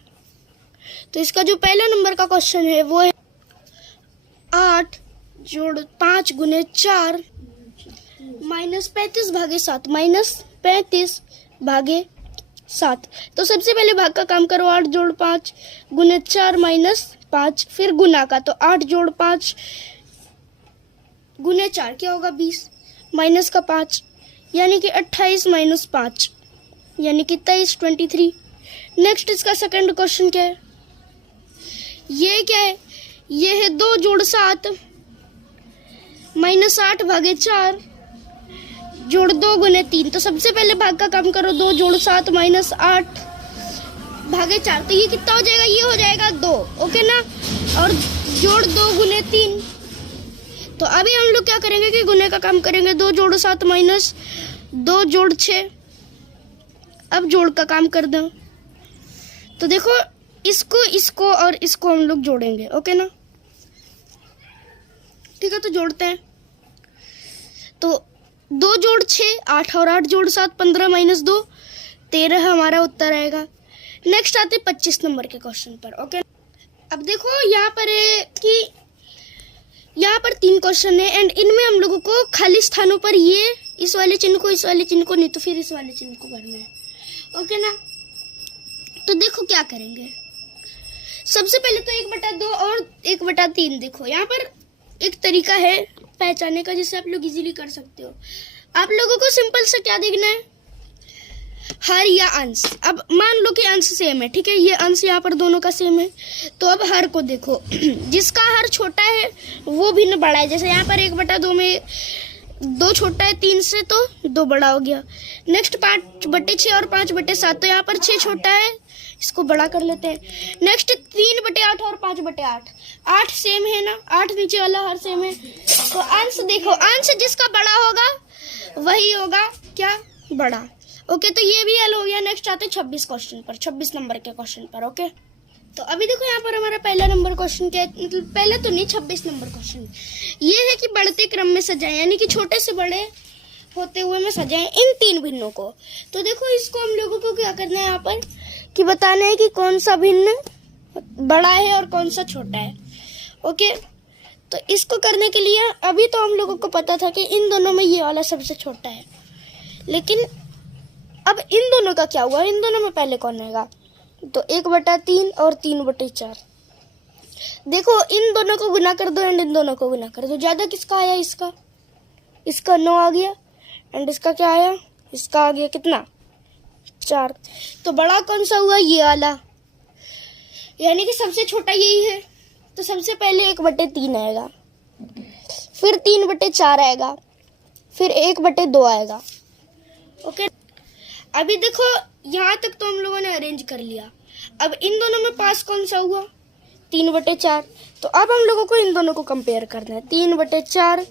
तो इसका जो पहला नंबर का क्वेश्चन है वो है 8 जोड़ 5 गुने 4 माइनस 35 भागे 7, माइनस 35 भागे 7। तो सबसे पहले भाग का काम करो, 8 जोड़ 5 गुने 4 माइनस 5, फिर गुना का, तो 8 जोड़ 5 गुने 4 क्या होगा? 20, माइनस का 5 यानी कि 28 माइनस 5 यानी कि 23, 23। नेक्स्ट इसका सेकंड क्वेश्चन क्या है? ये क्या है? ये है 2 जोड़ 7 माइनस 8 भागे 4 जोड़ 2 गुने 3। तो सबसे पहले भाग का काम करो, 2 जोड़ 7 माइनस 8 भागे 4, तो ये कितना हो जाएगा? ये हो जाएगा 2, ओके ना। और जोड़ 2 गुने 3, तो अभी हम लोग क्या करेंगे कि गुने का काम करेंगे, 2 जोड़ 7 माइनस 2 जोड़ 6। अब जोड़ का काम कर दो, तो देखो इसको और इसको हम लोग जोड़ेंगे, ओके ना। ठीक है, तो जोड़ते हैं। तो 2 जोड़ 6 8 और 8 जोड़ 7 15 माइनस 2 13 हमारा उत्तर आएगा। नेक्स्ट आते 25 नंबर के क्वेश्चन पर। ओके, अब देखो यहाँ पर है कि यहाँ पर 3 क्वेश्चन है एंड इनमें हम लोगों को खाली स्थानों पर ये इस वाले चिन्ह को, इस वाले चिन्ह को, नहीं तो फिर इस वाले चिन्ह को भरना है, ओके ना। तो देखो क्या करेंगे, सबसे पहले तो 1/2 और 1/3। देखो यहाँ पर एक तरीका है पहचानने का जिससे आप लोग इजीली कर सकते हो। आप लोगों को सिंपल से क्या देखना है, हर या अंश। अब मान लो कि अंश सेम है, ठीक है, ये अंश यहाँ पर दोनों का सेम है, तो अब हर को देखो जिसका हर छोटा है वो भिन्न बड़ा है। जैसे यहाँ पर 1/2 में 2 छोटा है 3 से, तो 2 बड़ा हो गया। नेक्स्ट 5/6 और 5/7, तो यहाँ पर 6 छोटा है, इसको बड़ा कर लेते हैं। नेक्स्ट 3/8 और 5/8, 8 सेम है ना, 8 नीचे वाला हर सेम है, तो अंश देखो, अंश जिसका बड़ा होगा वही होगा क्या, बड़ा। ओके, तो ये भी हल हो गया। नेक्स्ट आते 26 क्वेश्चन पर, 26 नंबर के क्वेश्चन पर। ओके, तो अभी देखो यहाँ पर हमारा पहला नंबर क्वेश्चन क्या है, मतलब पहला तो नहीं, 26 नंबर क्वेश्चन ये है कि बढ़ते क्रम में सजाएं, यानी कि छोटे से बड़े होते हुए में सजाएं इन 3 भिन्नों को। तो देखो इसको हम लोगों को क्या करना है यहाँ पर कि बताना है कि कौन सा भिन्न बड़ा है और कौन सा छोटा है। ओके, तो इसको करने के लिए अभी तो हम लोगों को पता था कि इन दोनों में ये वाला सबसे छोटा है, लेकिन अब इन दोनों का क्या हुआ, इन दोनों में पहले कौन आएगा, तो 1/3 और 3/4। देखो इन दोनों को गुना कर दो एंड इन दोनों को गुना कर दो, ज्यादा किसका आया, इसका 9 आ गया एंड इसका क्या आया, इसका आ गया कितना, 4। तो बड़ा कौन सा हुआ, ये वाला, यानी कि सबसे छोटा यही है। तो सबसे पहले 1/3 आएगा, फिर 3/4 आएगा, फिर 1/2 आएगा। ओके, अभी देखो यहाँ तक तो हम लोगों ने अरेंज कर लिया। अब इन दोनों में पास कौन सा हुआ, 3/4। तो अब हम लोगों को इन दोनों को कंपेयर करना है, 3/4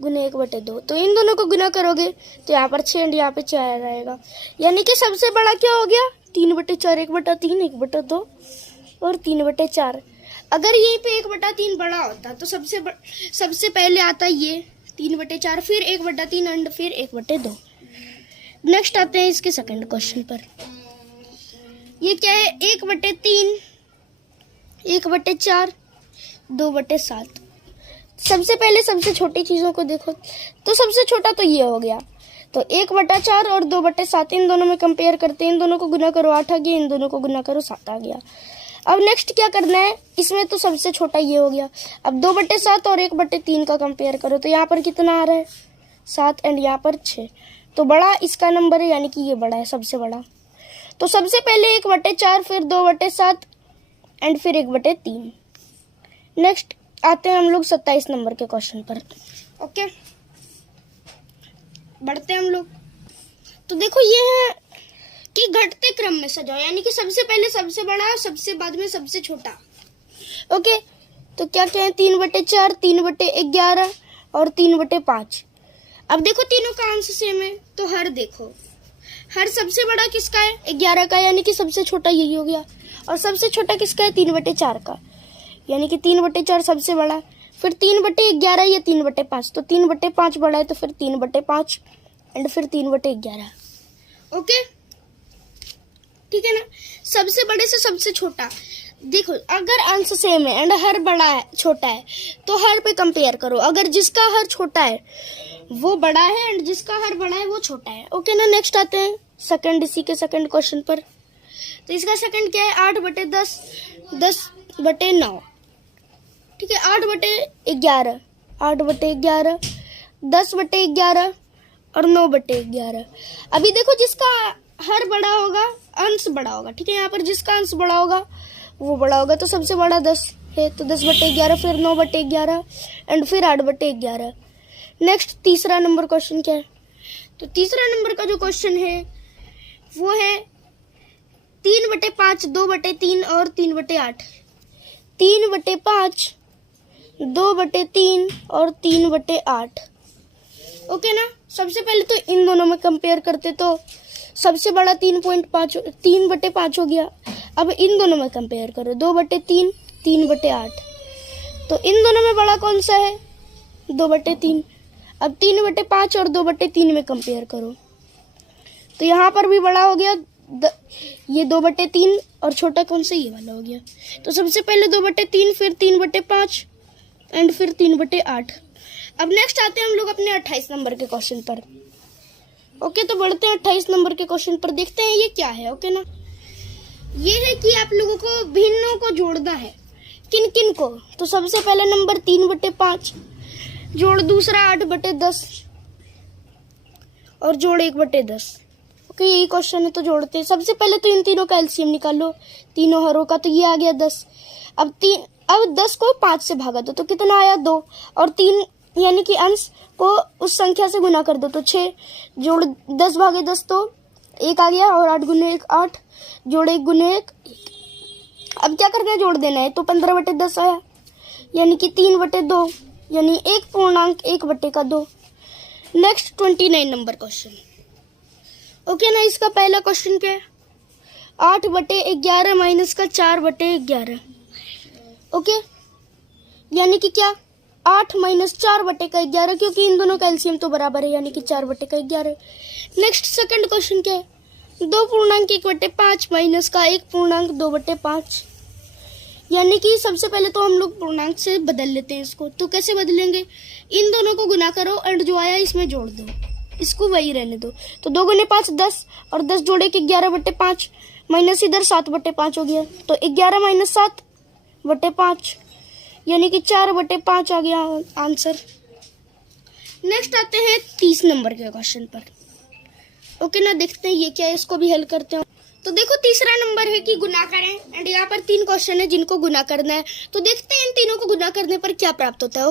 गुने 1/2। तो इन दोनों को गुना करोगे तो यहाँ पर 6 एंड यहाँ पे 4 आएगा, यानी कि सबसे बड़ा क्या हो गया, 3/4, 1/3, 1/2 और 3/4। अगर यहीं पे 1/3 बड़ा होता तो सबसे पहले आता ये 3/4, फिर 1/3 एंड फिर 1/2। नेक्स्ट आते हैं इसके सेकंड क्वेश्चन पर। ये क्या है, 1/3, 1/4, 2/7। सबसे पहले सबसे छोटी चीजों को देखो, तो सबसे छोटा तो ये हो गया। तो 1/4 और 2/7 इन दोनों में कंपेयर करते हैं, इन दोनों को गुना करो 8 आ गया, इन दोनों को गुना करो 7 आ गया। अब नेक्स्ट क्या करना है, इसमें तो सबसे छोटा ये हो गया। अब 2/7 और 1/3 का कंपेयर करो, तो यहाँ पर कितना आ रहा है 7 एंड यहाँ पर 6। तो बड़ा इसका नंबर है, यानी कि ये बड़ा है, सबसे बड़ा। तो सबसे पहले 1/4, फिर 2/7 एंड फिर 1/3। नेक्स्ट आते हैं हम लोग 27 नंबर के क्वेश्चन पर। ओके, बढ़ते हैं हम लोग। तो देखो ये है कि घटते क्रम में सजाओ, यानी कि सबसे पहले सबसे बड़ा, सबसे बाद में सबसे छोटा। ओके, तो क्या क्या है, 3/4, 3/11 और 3/5। अब देखो तीनों का आंसर सेम है, तो हर देखो, हर सबसे बड़ा किसका है, 11 का, यानी कि सबसे छोटा यही हो गया। और सबसे छोटा किसका है, 3/4 का, यानी कि 3/4 सबसे बड़ा। फिर 3/11 या 3/5, तो 3/5 बड़ा है, तो फिर 3/5 एंड फिर 3/11। ओके, ठीक है ना। सबसे बड़े से सबसे छोटा देखो, अगर आंसर सेम है एंड हर बड़ा है छोटा है, तो हर पे कंपेयर करो। अगर जिसका हर छोटा है वो बड़ा है एंड जिसका हर बड़ा है वो छोटा है। ओके ना। नेक्स्ट आते हैं सेकंड, इसी के सेकंड क्वेश्चन पर। तो इसका सेकंड क्या है, 8/10, 10/9। ठीक है, 8/11, 8/11, 10/11 और 9/11। अभी देखो जिसका हर बड़ा होगा, अंश बड़ा होगा। ठीक है, यहाँ पर जिसका अंश बड़ा होगा वो बड़ा होगा, तो सबसे बड़ा 10 है, तो 10/11, फिर 9/11 एंड फिर 8/11। नेक्स्ट तीसरा नंबर क्वेश्चन क्या है, तो तीसरा नंबर का जो क्वेश्चन है वो है 3/5, 2/3 और 3/8। 3/5, 2/3 और 3/8। ओके ना। सबसे पहले तो इन दोनों में कंपेयर करते, तो सबसे बड़ा 3/5 हो गया। अब इन दोनों में कंपेयर करो, 2/3, 3/8। तो इन दोनों में बड़ा कौन सा है, 2/3। अब 3/5 और 2/3 में कंपेयर करो, तो यहाँ पर भी बड़ा हो गया ये 2/3 और छोटा कौन सा, ये वाला हो गया। तो सबसे पहले 2/3, फिर 3/5 एंड फिर 3/8। अब नेक्स्ट आते हैं हम लोग अपने 28 नंबर के क्वेश्चन पर। ओके, तो बढ़ते हैं 28 नंबर के क्वेश्चन पर, देखते हैं ये क्या है। ओके ना, ये है कि आप लोगों को भिन्नों को जोड़ना है। किन किन को, तो सबसे पहला नंबर 3/5 जोड़ दूसरा 8/10 और जोड़ 1/10। ओके, यही क्वेश्चन है, तो जोड़ते हैं। सबसे पहले तो इन तीनों का एलसीएम निकालो, तीनों हरों का, तो ये आ गया 10। अब 10 को 5 से भागा दो, तो कितना आया 2, और 3 यानी कि अंश को उस संख्या से गुना कर दो, तो 6 जोड़ 10/10 तो 1 आ गया, और 8 गुने 1 8, जोड़ 1 गुने 1 1। अब क्या करना है, जोड़ देना है, तो 15/10 आया, यानी कि 3/2, यानी 1 पूर्णांक 1/2। Next 29 number question. ओके ना, इसका पहला क्वेश्चन क्या है, 8/11 माइनस का 4/11। ओके, यानी कि क्या, 8 माइनस 4/11, क्योंकि इन दोनों का एलसीएम तो बराबर है, यानी कि 4/11। नेक्स्ट सेकंड क्वेश्चन क्या है, 2 पूर्णांक 1/5 माइनस का 1 पूर्णांक 2/5। यानी कि सबसे पहले तो हम लोग पूर्णांक से बदल लेते हैं इसको। तो कैसे बदलेंगे, इन दोनों को गुना करो एंड जो आया इसमें जोड़ दो, इसको वही रहने दो। तो 2 गुने 5 10, और 10 जोड़े के 11/5, माइनस इधर 7/5 हो गया, तो 11 माइनस 7/5, यानी कि 4/5 आ गया आंसर। नेक्स्ट आते हैं 30 नंबर के क्वेश्चन पर। ओके ना, देखते हैं ये क्या है, इसको भी हल करते हैं। तो देखो तीसरा नंबर है कि गुना करें, एंड यहाँ पर 3 क्वेश्चन है जिनको गुना करना है। तो देखते हैं इन तीनों को गुना करने पर क्या प्राप्त होता है।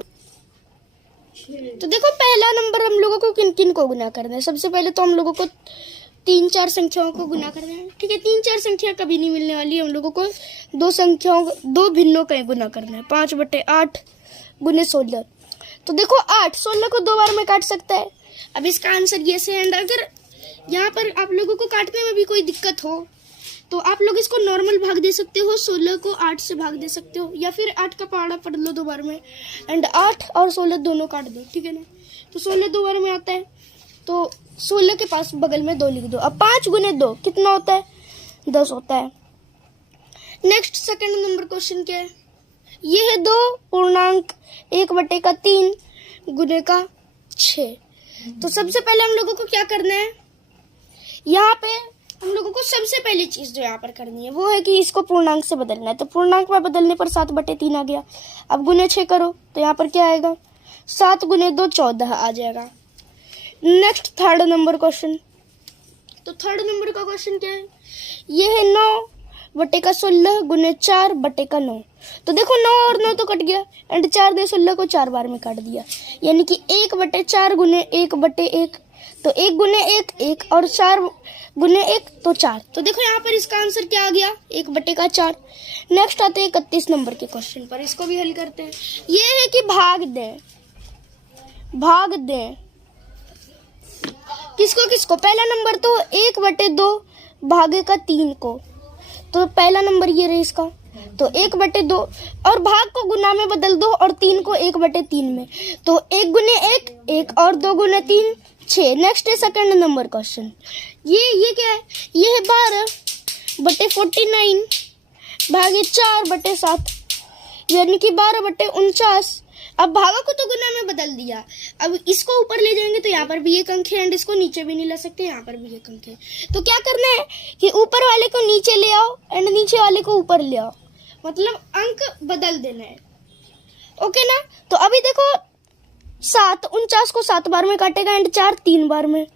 तो देखो पहला नंबर हम लोगों को किन किन को गुना करना है। सबसे पहले तो हम लोगों को 3-4 संख्याओं को गुना करना है। ठीक है, 3-4 संख्या कभी नहीं मिलने वाली, हम लोगों को 2 भिन्नों का गुना करना है। 5/8 गुने 16। तो देखो 8 16 को 2 बार में काट सकता है। अब इसका आंसर ये से, एंड अगर यहाँ पर आप लोगों को काटने में भी कोई दिक्कत हो तो आप लोग इसको नॉर्मल भाग दे सकते हो, 16 को 8 से भाग दे सकते हो, या फिर 8 का पहाड़ा पढ़ लो 2 बार में, एंड 8 और 16 दोनों काट दो। ठीक है ना, तो 16 2 बार में आता है, तो 16 के पास बगल में 2 लिख दो। अब 5 गुने 2 कितना होता है, 10 होता है। नेक्स्ट सेकंड नंबर क्वेश्चन क्या है, ये है 2 पूर्णांक 1/3 गुने का 6। तो सबसे पहले हम लोगों को क्या करना है, यहाँ पे हम लोगों को सबसे पहली चीज जो यहाँ पर करनी है वो है कि इसको पूर्णांक से बदलना है। तो पूर्णांक में बदलने पर 7/3 आ गया। अब गुने 6 करो तो यहाँ पर क्या आएगा, 7 गुने 2 14 आ जाएगा। नेक्स्ट थर्ड नंबर क्वेश्चन, तो थर्ड नंबर का क्वेश्चन क्या है, ये है 9/16 गुने 4/9। तो देखो 9 और 9 तो कट गया एंड 4 ने 16 को 4 बार में काट दिया, यानी कि 1/4 गुने 1/1। तो 1 गुने 1 1 और 4 गुने 1 तो 4। तो देखो यहाँ पर इसका आंसर क्या आ गया, 1/4। नेक्स्ट आते हैं 31 नंबर के क्वेश्चन पर, इसको भी हल करते हैं। ये है कि भाग दें किसको किसको, पहला नंबर तो 1/2 भागे का 3 को। तो पहला नंबर ये रहे इसका, तो 1/2 और भाग को गुना में बदल दो और 3 को 1/3 में। तो 1 गुने 1 1 और 2 गुने 3 6। नेक्स्ट है सेकंड नंबर क्वेश्चन, ये क्या है, ये है 12/49 भागे 4/7, यानी कि 12/49। अब भागा को तो गुना में बदल दिया, अब इसको ऊपर ले जाएंगे तो यहाँ पर भी एक अंक है एंड इसको नीचे भी नहीं ला सकते, यहाँ पर भी एक अंक है। तो क्या करना है कि ऊपर वाले को नीचे ले आओ एंड नीचे वाले को ऊपर ले आओ, मतलब अंक बदल देना है, ओके ना। तो अभी देखो 7 49 को 7 बार में काटेगा एंड 4 3 बार में,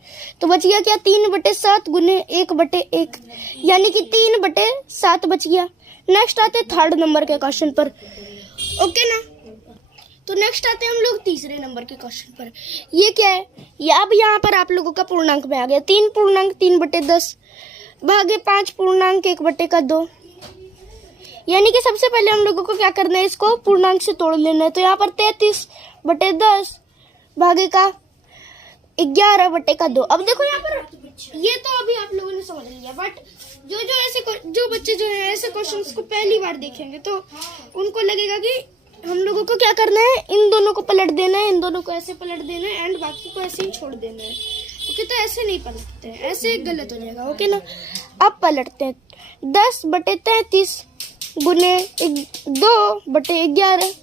तो बच गया क्या, 3/7 गुने 1/1, यानी कि 3/7 बच गया। नेक्स्ट आते थर्ड नंबर के क्वेश्चन पर, ओके ना। तो नेक्स्ट आते हैं हम लोग तीसरे नंबर के क्वेश्चन पर। ये क्या है, ये अब यहाँ पर आप लोगों का पूर्णांक में आ गया 3 पूर्णांक 3/10 भागे 5 पूर्णांक 1/2, यानी कि सबसे पहले हम लोगों को क्या करना है, इसको पूर्णांक से तोड़ लेना है। तो यहाँ पर 33/10 भागे का 11/2। अब देखो यहाँ पर ये तो अभी आप लोगों ने समझ लिया, बट जो बच्चे जो है ऐसे क्वेश्चंस को पहली बार देखेंगे तो उनको लगेगा कि हम लोगों को क्या करना है, इन दोनों को पलट देना है, इन दोनों को ऐसे पलट देना है एंड बाकी को ऐसे ही छोड़ देना है, ओके। तो ऐसे नहीं पलटते हैं, ऐसे गलत हो जाएगा, ओके ना। अब पलटते हैं, 10/33 गुने 2/11,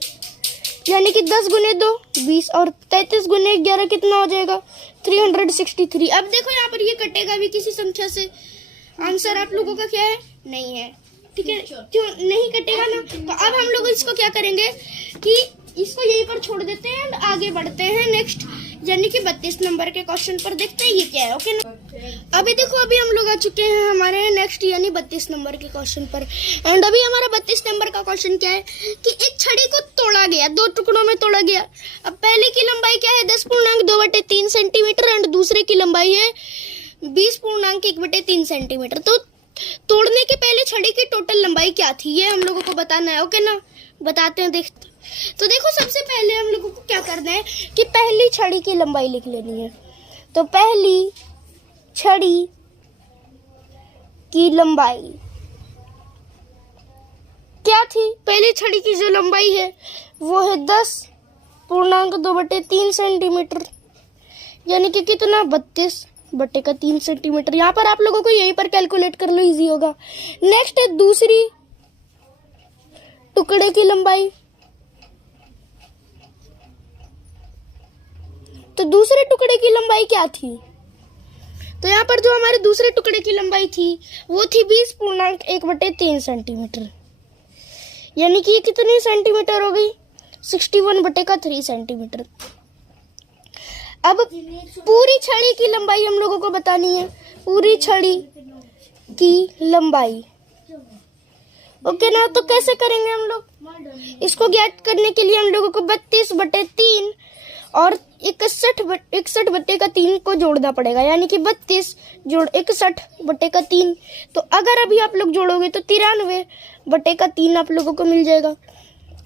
यानी कि 10 गुने 2 20 और 33 गुने 11 कितना हो जाएगा, 363। अब देखो यहाँ पर ये कटेगा भी किसी संख्या से, आंसर आप लोगों का क्या है, नहीं है, ठीक है, क्यों नहीं कटेगा ना। तो अब हम लोग इसको क्या करेंगे कि इसको यहीं पर छोड़ देते हैं एंड आगे बढ़ते हैं नेक्स्ट, यानी कि 32 नंबर के क्वेश्चन पर, देखते हैं ये क्या है, ओके ना। अभी देखो अभी हम लोग आ चुके हैं हमारे नेक्स्ट यानी 32 नंबर के क्वेश्चन पर एंड अभी हमारा 32 नंबर का क्वेश्चन क्या है कि एक छड़ी को तोड़ा गया, 2 टुकड़ों में तोड़ा गया। अब पहले की लंबाई क्या है, 10.2/3 सेंटीमीटर एंड दूसरे की लंबाई है 20.1/3 सेंटीमीटर। तो तोड़ने के पहले छड़ी की टोटल लंबाई क्या थी, ये हम लोगों को बताना है, ओके ना। बताते हैं, देखते। तो देखो सबसे पहले हम लोगों को क्या करना है कि पहली छड़ी की लंबाई लिख लेनी है। तो पहली छड़ी की लंबाई क्या थी, पहली छड़ी की जो लंबाई है वो है 10.2/3 सेंटीमीटर, यानी कि कितना, 32/3 सेंटीमीटर। यहाँ पर आप लोगों को यहीं पर कैलकुलेट कर लो, इजी होगा। नेक्स्ट है दूसरी टुकड़े की लंबाई, तो दूसरे टुकड़े की लंबाई क्या थी, तो यहाँ पर जो हमारे दूसरे टुकड़े की लंबाई थी वो थी 20.1/3 सेंटीमीटर, यानी कि कितनी सेंटीमीटर हो गई, 61/3 सेंटीमीटर। अब पूरी छड़ी की लंबाई हम लोगों को बतानी है, पूरी छड़ी की लंबाई, ओके ना। तो कैसे करेंगे हम लोग, इसको ज्ञात करने के लिए हम लोगों को 32/3 और 61/3 को जोड़ना पड़ेगा, यानी कि 32 जोड़ 61/3। तो अगर अभी आप लोग जोड़ोगे तो 93/3 आप लोगों को मिल जाएगा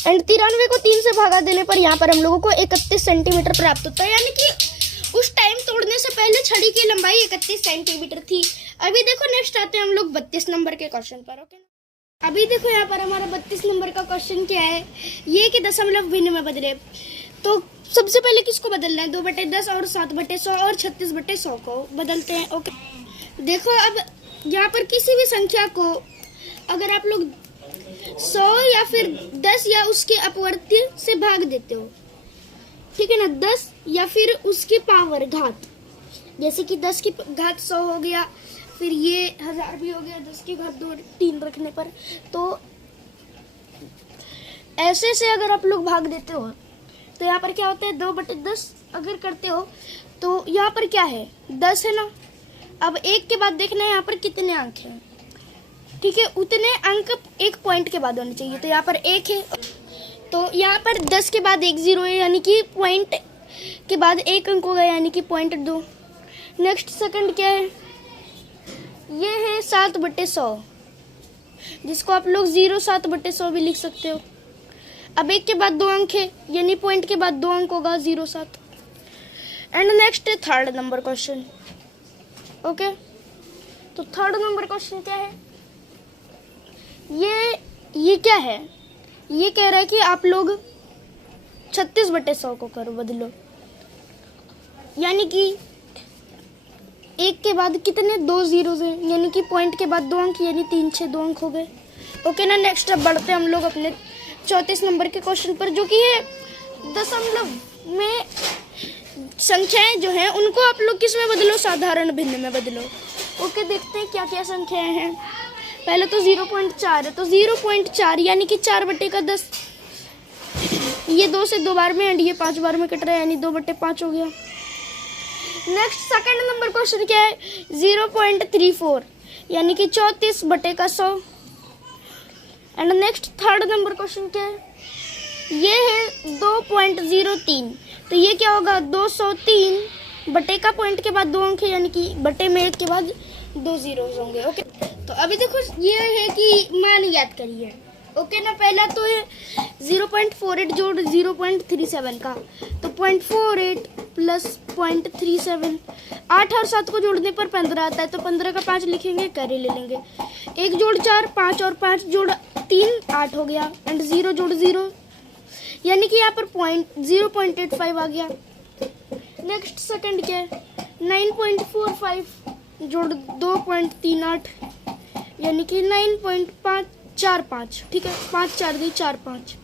एंड 93 को 3 से भागा देने पर यहाँ पर हम लोगों को 31 सेंटीमीटर प्राप्त होता है, यानी कि उस टाइम तोड़ने से पहले छड़ी की लंबाई 31 सेंटीमीटर थी। अभी देखो नेक्स्ट आते हैं हम लोग 32 नंबर के क्वेश्चन पर, ओके। अभी देखो यहाँ पर हमारा 32 नंबर का क्वेश्चन क्या है, ये कि दशमलव भिन्न में बदले। तो सबसे पहले किसको बदलना है, 2/10 और 7/100 और 36/100 को बदलते हैं, ओके। देखो अब यहाँ पर किसी भी संख्या को अगर आप लोग 100 या फिर 10 या उसके अपवर्त्य से भाग देते हो, ठीक है ना, 10 या फिर उसकी पावर घात, जैसे कि 10 की घात 100 हो गया, फिर ये 1000 भी हो गया 10 की घात 2 3 रखने पर। तो ऐसे से अगर आप लोग भाग देते हो तो यहाँ पर क्या होता है, 2/10 अगर करते हो तो यहाँ पर क्या है, 10 है ना। अब एक के बाद देखना है यहाँ पर कितने अंक हैं, ठीक है, उतने अंक एक पॉइंट के बाद होने चाहिए। तो यहाँ पर 1 है, तो यहाँ पर 10 के बाद 1 0 है, यानी कि पॉइंट के बाद 1 अंक होगा, यानी कि 0.2। नेक्स्ट सेकंड क्या है, ये है 7/100, जिसको आप लोग 0.7/100 भी लिख सकते हो। अब 1 के बाद 2 अंक है, यानी पॉइंट के बाद 2 अंक होगा 0.7। एंड नेक्स्ट है थर्ड नंबर क्वेश्चन। ओके, तो थर्ड नंबर क्वेश्चन क्या है, ये क्या है, ये कह रहा है कि आप लोग 36/100 को करो बदलो, यानी कि 1 के बाद कितने 2 जीरोस हैं, यानी कि पॉइंट के बाद 2 अंक, यानी 3 6 2 अंक हो गए। ओके ना, नेक्स्ट अब बढ़ते हम लोग अपने 34 नंबर के क्वेश्चन पर, जो कि है दशमलव में संख्याएं जो हैं उनको आप लोग किस में बदलो, साधारण भिन्न में बदलो। ओके, देखते हैं क्या क्या संख्याएं हैं। पहले तो 0.4 है, तो 0.4 यानी कि 4/10, ये 2 से 2 बार में एंड ये 5 बार में कट रहा है, यानी 2/5 हो गया। नेक्स्ट सेकंड नंबर क्वेश्चन क्या है, 0.34 यानी कि 34/100। And next third number question क्या है, ये है 2.03, तो ये क्या होगा, 203 बटे का पॉइंट के बाद 2 अंक है, यानी कि बटे में 1 के बाद 2 जीरोस होंगे। ओके, तो अभी देखो ये है कि मान याद करिए। ओके ना, पहला तो है 0.48 जोड़ 0.37 का, तो 0.48 प्लस 0.37, 8 और 7 को जोड़ने पर 15 आता है, तो 15 का 5 लिखेंगे, कैरी ले लेंगे। 1 जोड़ 4 5 और 5 जोड़ 3 8 हो गया, एंड 0 जोड़ 0, यानी कि यहाँ पर 0.85 आ गया। नेक्स्ट सेकंड क्या है, 9.45 जोड़ 2.38, यानी कि 9.545, ठीक है, 5 4 दी 4 5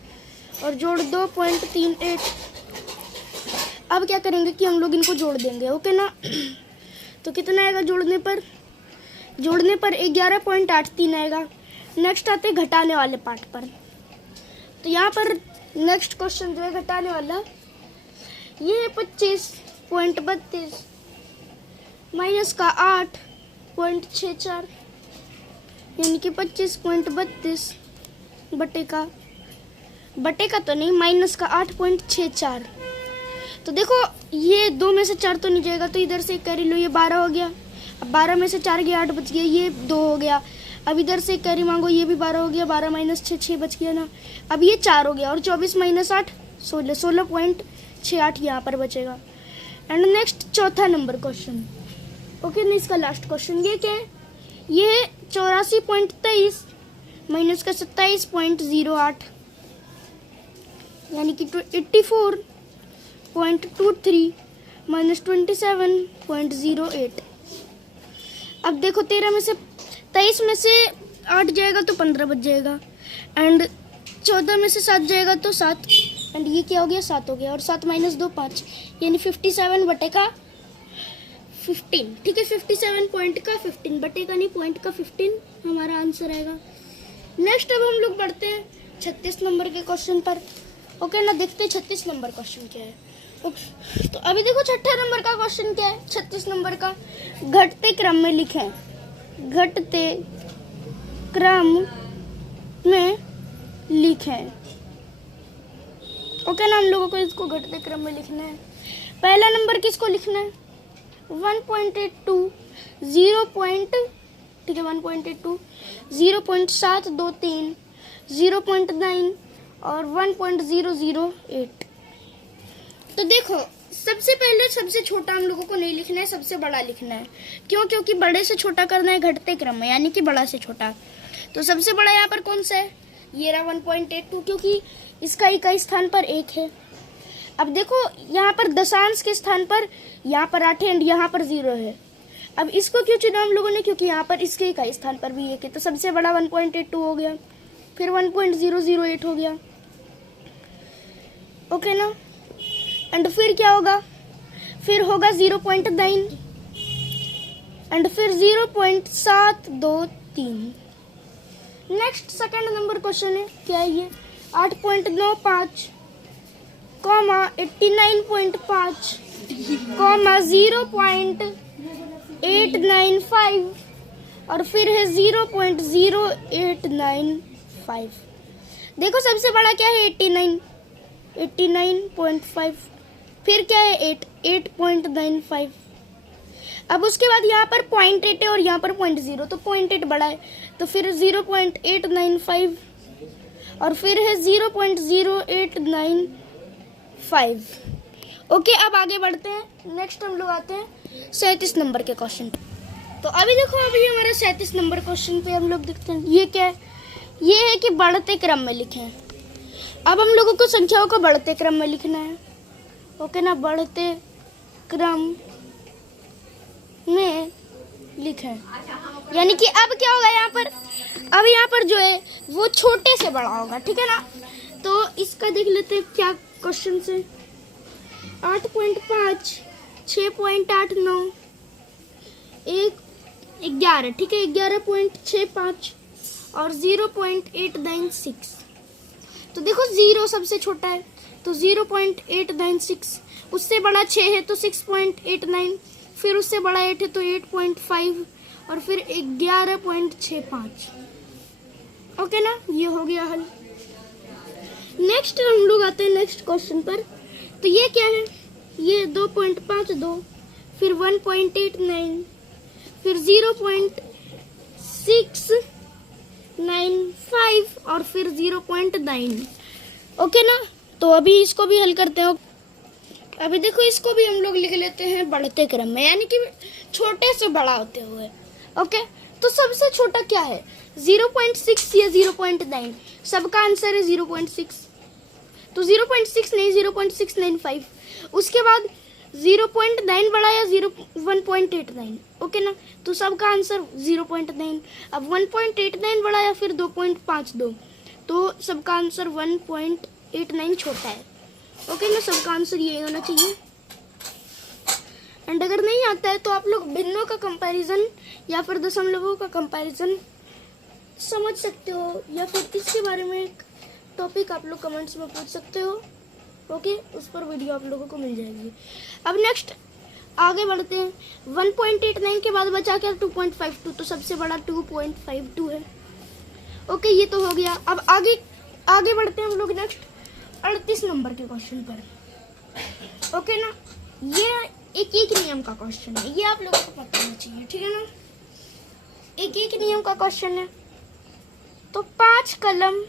और जोड़ 2.38। अब क्या करेंगे कि हम लोग इनको जोड़ देंगे। ओके ना, तो कितना आएगा जोड़ने पर 11.83 आएगा। नेक्स्ट आते हैं घटाने वाले पार्ट पर, तो यहाँ पर नेक्स्ट क्वेश्चन जो है घटाने वाला, ये है 25.32 माइनस का 8.64, यानी कि 25.32 बटे का तो नहीं, माइनस का 8.64। तो देखो ये 2 में से 4 तो नहीं जाएगा, तो इधर से कैरी लो, ये 12 हो गया। अब 12 में से 4 गया 8 बच गया, ये 2 हो गया। अब इधर से कैरी मांगो, ये भी 12 हो गया, 12 माइनस 6 6 बच गया ना। अब ये 4 हो गया, और 24 माइनस 8 16, 16.68 यहाँ पर बचेगा। एंड नेक्स्ट चौथा नंबर क्वेश्चन। ओके ना, इसका लास्ट क्वेश्चन ये क्या है, ये 84.23 माइनस का 27.08, यानी कि 84.23 माइनस 27.08। अब देखो 13 में से 23 में से 8 जाएगा तो 15 बच जाएगा, एंड 14 में से 7 जाएगा तो 7, एंड ये क्या हो गया 7 हो गया, और 7 माइनस 2 5, यानी 57 बटे का 15, ठीक है, 57 पॉइंट का 15 बटे का नहीं, पॉइंट का 15 हमारा आंसर आएगा। नेक्स्ट अब हम लोग बढ़ते हैं 36 नंबर के क्वेश्चन पर। ओके ना, देखते हैं 36 नंबर क्वेश्चन क्या है। तो अभी देखो छठा नंबर का क्वेश्चन क्या है, 36 नंबर का, घटते क्रम में लिखें, घटते क्रम में लिखें। ओके ना, हम लोगों को इसको घटते क्रम में लिखना है। पहला नंबर किसको लिखना है, 1.82 ठीक है, 1.82 0.723 0.9 और 1.008। तो देखो सबसे पहले सबसे छोटा हम लोगों को नहीं लिखना है, सबसे बड़ा लिखना है। क्यों? क्योंकि बड़े से छोटा करना है घटते क्रम में, यानी कि बड़ा से छोटा। तो सबसे बड़ा यहाँ पर कौन सा है, ये रहा 1.82, क्योंकि इसका इकाई स्थान पर 1 है। अब देखो यहाँ पर दशांश के स्थान पर यहाँ पर 8 है एंड यहाँ पर 0 है। अब इसको क्यों चुना हम लोगों ने, क्योंकि यहाँ पर इसके इकाई स्थान पर भी 1 है, तो सबसे बड़ा 1.82 हो गया, फिर 1.008 हो गया, ओके ना। एंड फिर क्या होगा, फिर होगा 0.9 एंड फिर 0.723। नेक्स्ट सेकंड नंबर क्वेश्चन है, क्या है ये, 8.95 कॉमा 89.5 कॉमा 0.895 और फिर है 0.0895। देखो सबसे बड़ा क्या है 89.5, फिर क्या है 8.95। अब उसके बाद यहाँ पर 0.8 है और यहाँ पर 0.0, तो 0.8 बड़ा है, तो फिर 0.895 और फिर है 0.0895। ओके, अब आगे बढ़ते हैं। नेक्स्ट हम लोग आते हैं 37 नंबर के क्वेश्चन पे। तो अभी देखो, अभी हमारा 37 नंबर क्वेश्चन पे हम लोग देखते हैं ये क्या है। ये है कि बढ़ते क्रम में लिखें। अब हम लोगों को संख्याओं को बढ़ते क्रम में लिखना है, ओके ना, बढ़ते क्रम में लिखें। यानी कि अब क्या होगा यहाँ पर, अब यहाँ पर जो है वो छोटे से बड़ा होगा, ठीक है ना। तो इसका देख लेते हैं क्या क्वेश्चन से। 8.5, 6.89, 11, ठीक है, 11.65 और 0.896। तो देखो 0 सबसे छोटा है, तो 0.896, उससे बड़ा 6 है तो 6.89, फिर उससे बड़ा 8 है तो 8.5 और फिर 11.65। ओके ना, ये हो गया हल। नेक्स्ट हम लोग आते हैं नेक्स्ट क्वेश्चन पर। तो ये क्या है, ये 2.52, फिर 1.89, फिर 0.695 और फिर 0.9। ओके ना, तो अभी इसको भी हल करते हैं। अभी देखो, इसको भी हम लोग लिख लेते हैं बढ़ते क्रम में, यानी कि छोटे से बड़ा होते हुए। ओके, तो सबसे छोटा क्या है, 0.6 या 0.9। सबका आंसर है 0.6, तो 0.6 नहीं 0.695। उसके बाद 0.9 बड़ा या 1.89, ओके ना, तो सबका आंसर 0.9। अब 1.89 बड़ा या फिर 2.52, तो सबका आंसर 1.89 छोटा है, ओके ना, सबका आंसर ये होना चाहिए। एंड अगर नहीं आता है तो आप लोग भिन्नों का कंपैरिजन या फिर दशमलवों का कंपैरिजन समझ सकते हो, या फिर इसके बारे में एक टॉपिक आप लोग कमेंट्स में पूछ सकते हो, ओके, उस पर वीडियो आप लोगों को मिल जाएगी। अब नेक्स्ट आगे बढ़ते हैं। 1.89 के बाद बचा क्या, 2.52, तो सबसे बड़ा 2.52 है। ओके, ये तो हो गया। अब आगे बढ़ते हैं हम लोग नेक्स्ट 38 नंबर के क्वेश्चन पर, ओके ना। ये एक नियम का क्वेश्चन है, ये आप लोगों को पता होना चाहिए, ठीक है ना। एक नियम का क्वेश्चन है। तो 5 कलम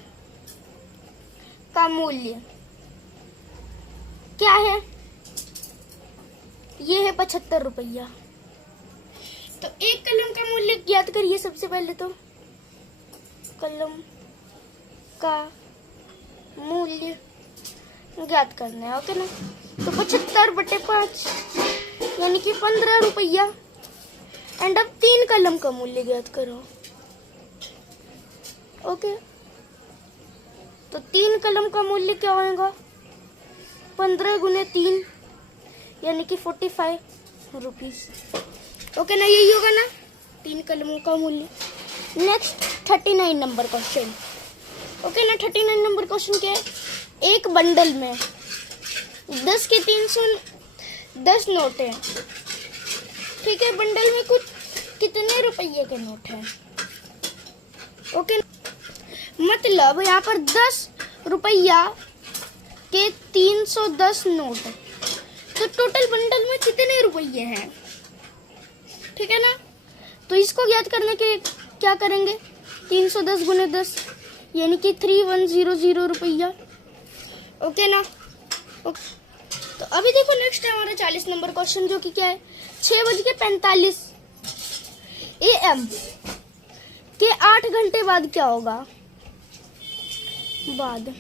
का मूल्य क्या है, ये है 75 रुपया। तो एक कलम का मूल्य ज्ञात करिए। सबसे पहले तो कलम का मूल्य ज्ञात करना है, ओके ना। तो 75/5 यानी कि 15 रुपया। एंड अब 3 कलम का मूल्य ज्ञात करो, ओके। तो 3 कलम का मूल्य क्या होगा, 15 गुने 3 यानी कि 45 रुपीज, ओके ना, यही होगा ना 3 कलमों का मूल्य। नेक्स्ट 39 नंबर क्वेश्चन, ओके ना। 39 नंबर क्वेश्चन क्या है, एक बंडल में 10 के 310 नोट है, ठीक है। बंडल में कुछ कितने रुपये के नोट हैं, ओके। मतलब यहाँ पर 10 रुपया के 310 नोट, तो टोटल बंडल में कितने रुपये हैं, ठीक है ना। तो इसको ज्ञात करने के लिए क्या करेंगे, 310 गुने 10 यानी कि 3100 रुपया, ओके ना। तो अभी देखो नेक्स्ट है हमारा 40 नंबर क्वेश्चन, जो कि क्या है, 6:45 AM के 8 घंटे बाद क्या होगा, बाद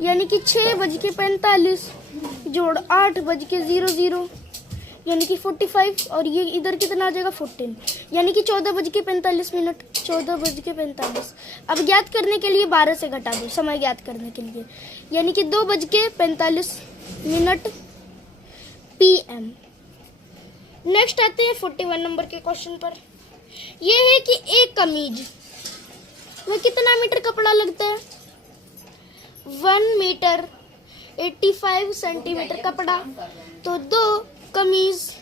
यानी कि 6:45 जोड़ 8:00 यानी कि 45, और ये इधर कितना आ जाएगा 14, यानी कि 14:45। 14:45। अब ज्ञात करने के लिए 12 से घटा दो, समय ज्ञात करने के लिए, यानी कि 2:45 PM। नेक्स्ट आते हैं 41 नंबर के क्वेश्चन पर। ये है कि एक कमीज में कितना मीटर कपड़ा लगता है? 1 मीटर 85 सेंटीमीटर कपड़ा, तो 2 कमीज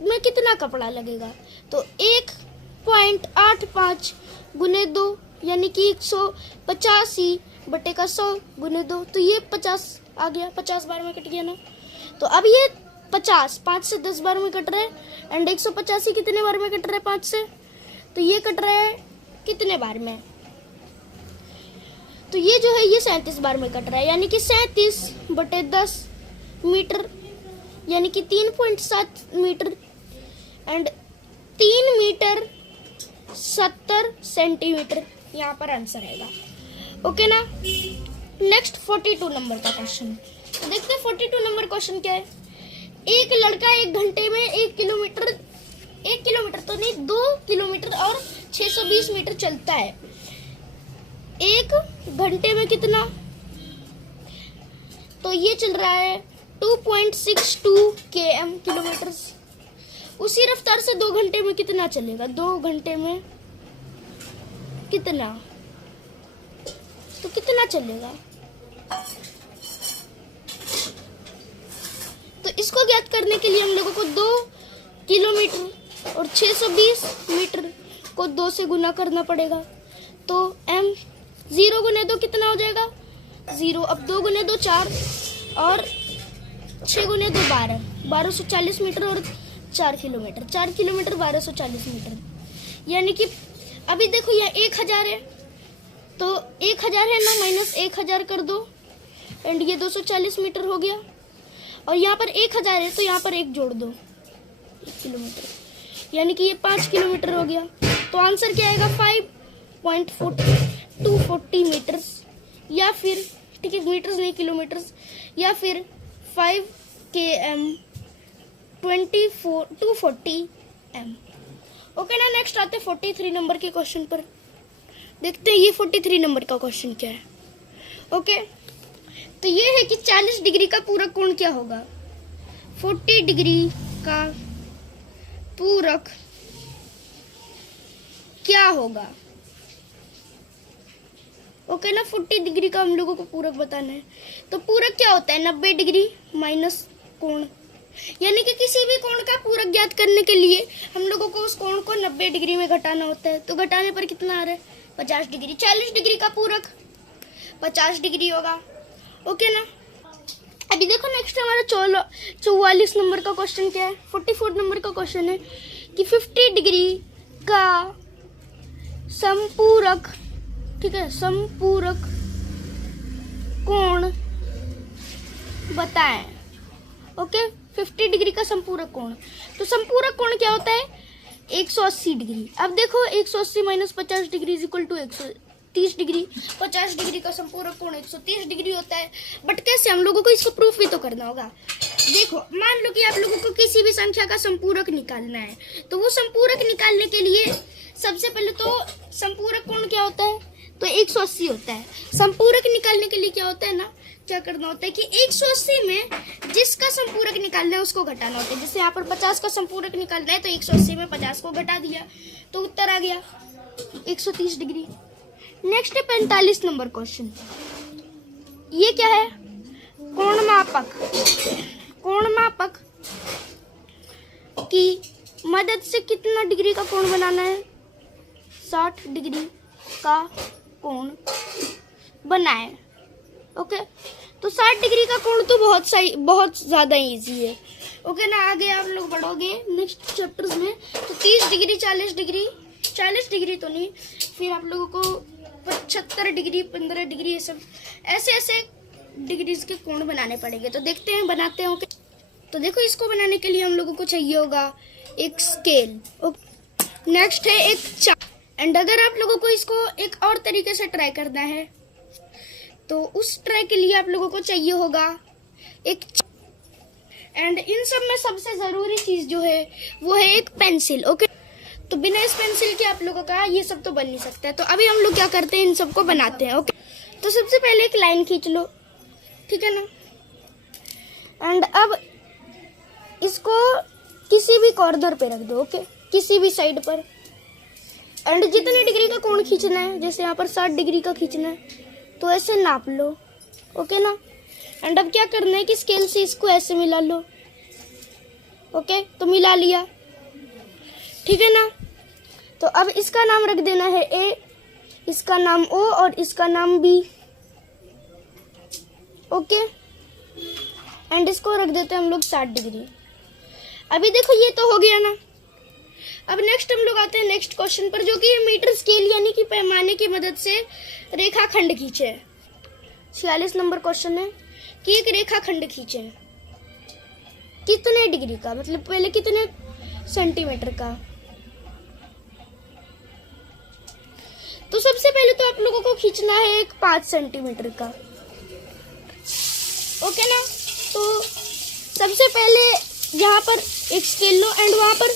में कितना कपड़ा लगेगा? तो 1.85 गुने 2, यानी कि 185/100 गुने 2, तो ये 50 आ गया। 50 बार में कट गया ना। तो अब ये 50 5 से 10 बार में कट रहा है, एंड 185 कितने बार में कट रहा है? 5 से। तो ये कट रहा है कितने बार में? तो ये जो है ये 37 बार में कट रहा है, यानी कि 37/10 मीटर, यानी कि 3.7 मीटर, एंड 3 मीटर 70 सेंटीमीटर यहाँ पर आंसर आएगा। ओके ना। नेक्स्ट 42 नंबर का क्वेश्चन देखते हैं। 42 नंबर क्वेश्चन क्या है? एक लड़का 1 घंटे में 1 किलोमीटर तो नहीं, 2 किलोमीटर और 620 मीटर चलता है। 1 घंटे में कितना? तो ये चल रहा है 2.62 km किलोमीटर। उसी रफ्तार से 2 घंटे में कितना चलेगा? 2 घंटे में कितना? तो कितना चलेगा? तो इसको ज्ञात करने के लिए हम लोगों को 2 किलोमीटर और 620 मीटर को 2 से गुना करना पड़ेगा। तो m 0 गुने 2 कितना हो जाएगा? 0। अब 2 गुने 2 4, और 6 गुने 2 12, 1240 मीटर, और 4 किलोमीटर। 4 किलोमीटर 1240 मीटर, यानी कि अभी देखो यहाँ 1000 है, तो 1000 है ना, माइनस 1000 कर दो, एंड ये 240 मीटर हो गया। और यहाँ पर 1000 है, तो यहाँ पर 1 जोड़ दो, 1 किलोमीटर, यानी कि ये 5 किलोमीटर हो गया। तो आंसर क्या आएगा? 5.240 मीटर्स, या फिर ठीक है मीटर्स नहीं किलोमीटर्स, या फिर 5 km 240 m। ओके ना। नेक्स्ट आते हैं 43 नंबर के क्वेश्चन पर। देखते हैं ये 43 नंबर का क्वेश्चन क्या है। ओके, तो ये है कि 40 डिग्री का पूरक कोण क्या होगा? 40 डिग्री का पूरक क्या होगा? ओके ना। 40 डिग्री का हम लोगों को पूरक बताना है। तो पूरक क्या होता है? 90 डिग्री माइनस कोण, यानी कि किसी भी कोण का पूरक ज्ञात करने के लिए हम लोगों को उस कोण को 90 डिग्री में घटाना होता है। तो घटाने पर कितना आ रहा है? 50 डिग्री। 40 डिग्री का पूरक 50 डिग्री होगा। ओके ना। अभी देखो नेक्स्ट हमारा 44 नंबर का क्वेश्चन क्या है? 44 नंबर का क्वेश्चन है कि 50 डिग्री का संपूरक, ठीक है, संपूरक कोण बताएं। ओके, 50 डिग्री का संपूरक कोण। तो संपूरक कोण क्या होता है? 180 डिग्री। अब देखो 180 minus 50 degree is equal to 130 degree. 50 degree का संपूरक कोण 130 डिग्री होता है। बट कैसे? हम लोगों को इसको प्रूफ भी तो करना होगा। देखो, मान लो कि आप लोगों को किसी भी संख्या का संपूरक निकालना है, तो वो संपूरक निकालने के लिए सबसे पहले तो संपूरक कोण क्या होता है? तो 180 होता है। संपूरक निकालने के लिए क्या होता है ना, क्या करना होता है कि 180 में जिसका संपूरक निकालना है उसको घटाना होता है। जैसे यहाँ पर 50 का संपूरक निकालना है, तो 180 में 50 को घटा दिया, तो उत्तर आ गया 130 डिग्री। नेक्स्ट है 45 नंबर क्वेश्चन। ये क्या है? कोण मापक। कोण मापक की मदद से कितना डिग्री का कोण बनाना है? 60 डिग्री का कोण बनाए। ओके, तो 60 डिग्री का कोण तो बहुत ज़्यादा इजी है। ओके ना। आगे आप लोग बढ़ोगे नेक्स्ट चैप्टर्स में, तो 30 डिग्री 40 डिग्री तो नहीं, फिर आप लोगों को 75 डिग्री 15 डिग्री, ये सब ऐसे डिग्रीज के कोण बनाने पड़ेंगे। तो देखते हैं, बनाते हैं। ओके, तो देखो इसको बनाने के लिए हम लोगों को चाहिए होगा एक स्केल। नेक्स्ट है एक चार्ट। एंड अगर आप लोगों को इसको एक और तरीके से ट्राई करना है, तो उस ट्राई के लिए आप लोगों को चाहिए होगा एक। एंड इन सब में सबसे ज़रूरी चीज़ जो है वो है एक पेंसिल। ओके, तो बिना इस पेंसिल के आप लोगों का ये सब तो बन नहीं सकता है। तो अभी हम लोग क्या करते हैं, इन सबको बनाते हैं। ओके, तो सबसे पहले एक लाइन खींच लो, ठीक है ना। एंड अब इसको किसी भी कॉर्नर पे रख दो। ओके, किसी भी साइड पर। एंड जितने डिग्री का कोण खींचना है, जैसे यहाँ पर 60 डिग्री का खींचना है, तो ऐसे नाप लो। ओके ना। एंड अब क्या करना है कि स्केल से इसको ऐसे मिला लो। ओके, तो मिला लिया, ठीक है ना। तो अब इसका नाम रख देना है ए, इसका नाम ओ और इसका नाम बी। ओके, एंड इसको रख देते हैं हम लोग 60 डिग्री। अभी देखो ये तो हो गया ना। अब नेक्स्ट हम लोग आते हैं नेक्स्ट क्वेश्चन पर, जो कि मीटर स्केल यानी कि पैमाने की मदद से रेखाखंड खींचे। 46 नंबर क्वेश्चन है कि एक रेखाखंड खींचे कितने डिग्री का, मतलब पहले कितने सेंटीमीटर का। तो सबसे पहले तो आप लोगों को खींचना है एक 5 सेंटीमीटर का। ओके ना। तो सबसे पहले यहाँ पर एक स्केल लो एंड वहाँ पर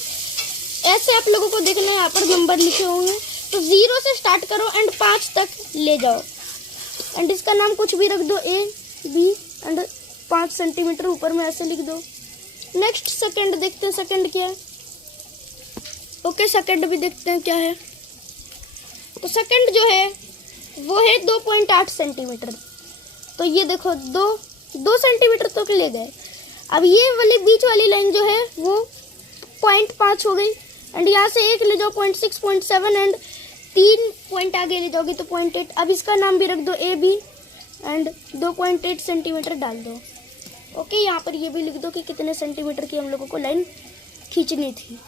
ऐसे आप लोगों को देखना है, यहाँ पर नंबर लिखे होंगे, तो 0 से स्टार्ट करो एंड 5 तक ले जाओ। एंड इसका नाम कुछ भी रख दो, ए बी, एंड 5 सेंटीमीटर ऊपर में ऐसे लिख दो। नेक्स्ट सेकंड देखते हैं, सेकंड क्या है। ओके, सेकंड भी देखते हैं क्या है। तो सेकंड जो है वो है 2.8 सेंटीमीटर। तो ये देखो 2 सेंटीमीटर तक ले गए। अब ये वाली बीच वाली लाइन जो है वो 0.5 हो गई। एंड यहाँ से एक ले जाओ 0.6, 0.7 एंड 3 पॉइंट आगे ले जाओगे तो 0.8। अब इसका नाम भी रख दो ए बी एंड 2.8 सेंटीमीटर डाल दो। ओके, यहाँ पर ये भी लिख दो कि कितने सेंटीमीटर की हम लोगों को लाइन खींचनी थी।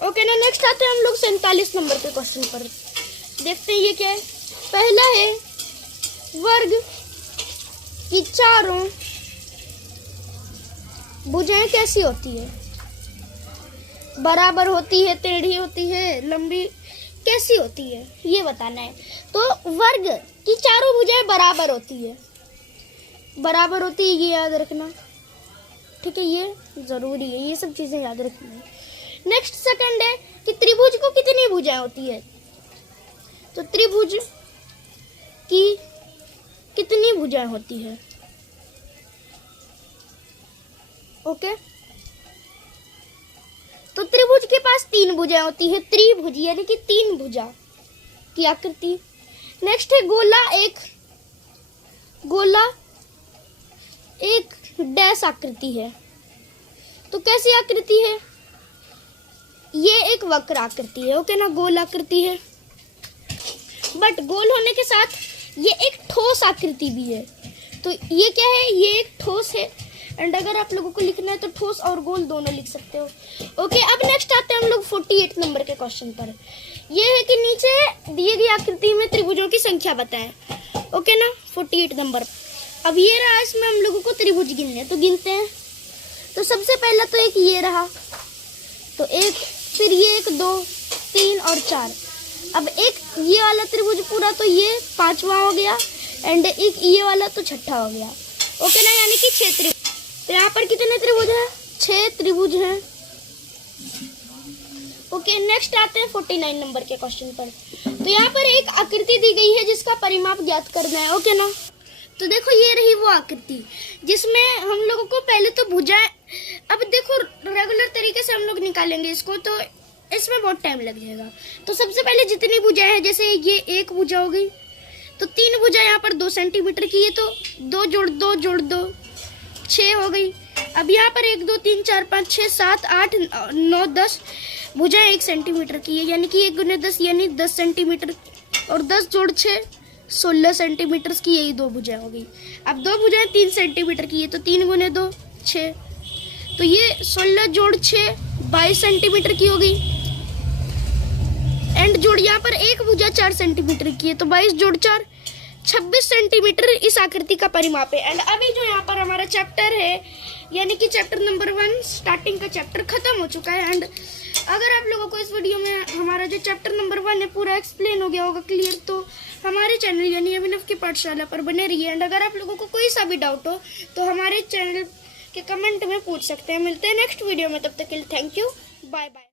ओके ना। नेक्स्ट आते हैं हम लोग 47 नंबर के क्वेश्चन पर। देखते हैं ये क्या है। पहला है वर्ग की चारों भुजाएं कैसी होती है, बराबर होती है, टेढ़ी होती है, लंबी, कैसी होती है ये बताना है। तो वर्ग की चारों भुजाएं बराबर होती है, बराबर होती है, ये याद रखना, ठीक है। ये जरूरी है, ये सब चीजें याद रखनी है। नेक्स्ट सेकंड है कि त्रिभुज को कितनी भुजाएं होती है। तो त्रिभुज की कितनी भुजाएं होती है। ओके, तो त्रिभुज के पास 3 भुजाएं होती है, त्रिभुज यानी कि 3 भुजा की आकृति। नेक्स्ट है गोला एक डैश आकृति है। तो कैसी आकृति है, ये एक वक्र आकृति है। ओके ना, गोल आकृति है, बट गोल होने के साथ ये एक ठोस आकृति भी है। तो ये क्या है, ये एक ठोस है। एंड अगर आप लोगों को लिखना है तो ठोस और गोल दोनों लिख सकते हो। ओके, अब नेक्स्ट आते हैं हम लोग 48 नंबर के क्वेश्चन पर। ये है कि नीचे दिए गई आकृति में त्रिभुजों की संख्या बताएं। ओके ना, 48 नंबर। अब ये रहा, इसमें हम लोगों को त्रिभुज गिनने हैं, तो गिनते हैं। तो सबसे पहला तो एक ये रहा, तो एक, फिर ये 1 2 3 और 4। अब एक ये वाला त्रिभुज पूरा, तो ये 5वां हो गया। एंड एक ये वाला तो 6ठा हो गया। ओके ना, यानी कि 6 त्रिभुज। तो यहाँ पर कितने त्रिभुज हैं, 6 त्रिभुज हैं। ओके, नेक्स्ट आते हैं 49 नंबर के क्वेश्चन पर। तो यहाँ पर एक आकृति दी गई है जिसका परिमाप ज्ञात करना है। ओके ना, तो देखो ये रही वो आकृति जिसमें हम लोगों को पहले तो भुजाएं, अब देखो रेगुलर तरीके से हम लोग निकालेंगे इसको, तो इसमें बहुत टाइम लग जाएगा। तो सबसे पहले जितनी भुजाएं हैं, जैसे ये एक भुजा हो गई, तो 3 भुजा यहाँ पर 2 सेंटीमीटर की है, तो 2 जोड़ 2 जोड़ 2 6 हो गई। अब यहाँ पर 1 2 3 4 5 6 7 8 9 10 भुजाएं 1 सेंटीमीटर की है, यानी कि 1 गुने 10 यानी 10 सेंटीमीटर, और 10 जोड़ 6 16 सेंटीमीटर की यही 2 भुजाएं हो गई। अब 2 भुजाएं 3 सेंटीमीटर की है, तो 3 गुने 2 6, तो ये 16 जोड़ 6 22 सेंटीमीटर की हो गई। एंड जोड़ यहाँ पर एक भुजा 4 सेंटीमीटर की है, तो 22 जोड़ 4 26 सेंटीमीटर इस आकृति का परिमाप है। एंड अभी जो यहाँ पर हमारा चैप्टर है, यानी कि चैप्टर नंबर 1 स्टार्टिंग का चैप्टर खत्म हो चुका है। एंड अगर आप लोगों को इस वीडियो में हमारा जो चैप्टर नंबर 1 है पूरा एक्सप्लेन हो गया होगा क्लियर, तो हमारे चैनल यानी अभिनव की पाठशाला पर बने रहिए। एंड अगर आप लोगों को कोई सा भी डाउट हो तो हमारे चैनल के कमेंट में पूछ सकते हैं। मिलते हैं नेक्स्ट वीडियो में, तब तक के लिए थैंक यू, बाय बाय।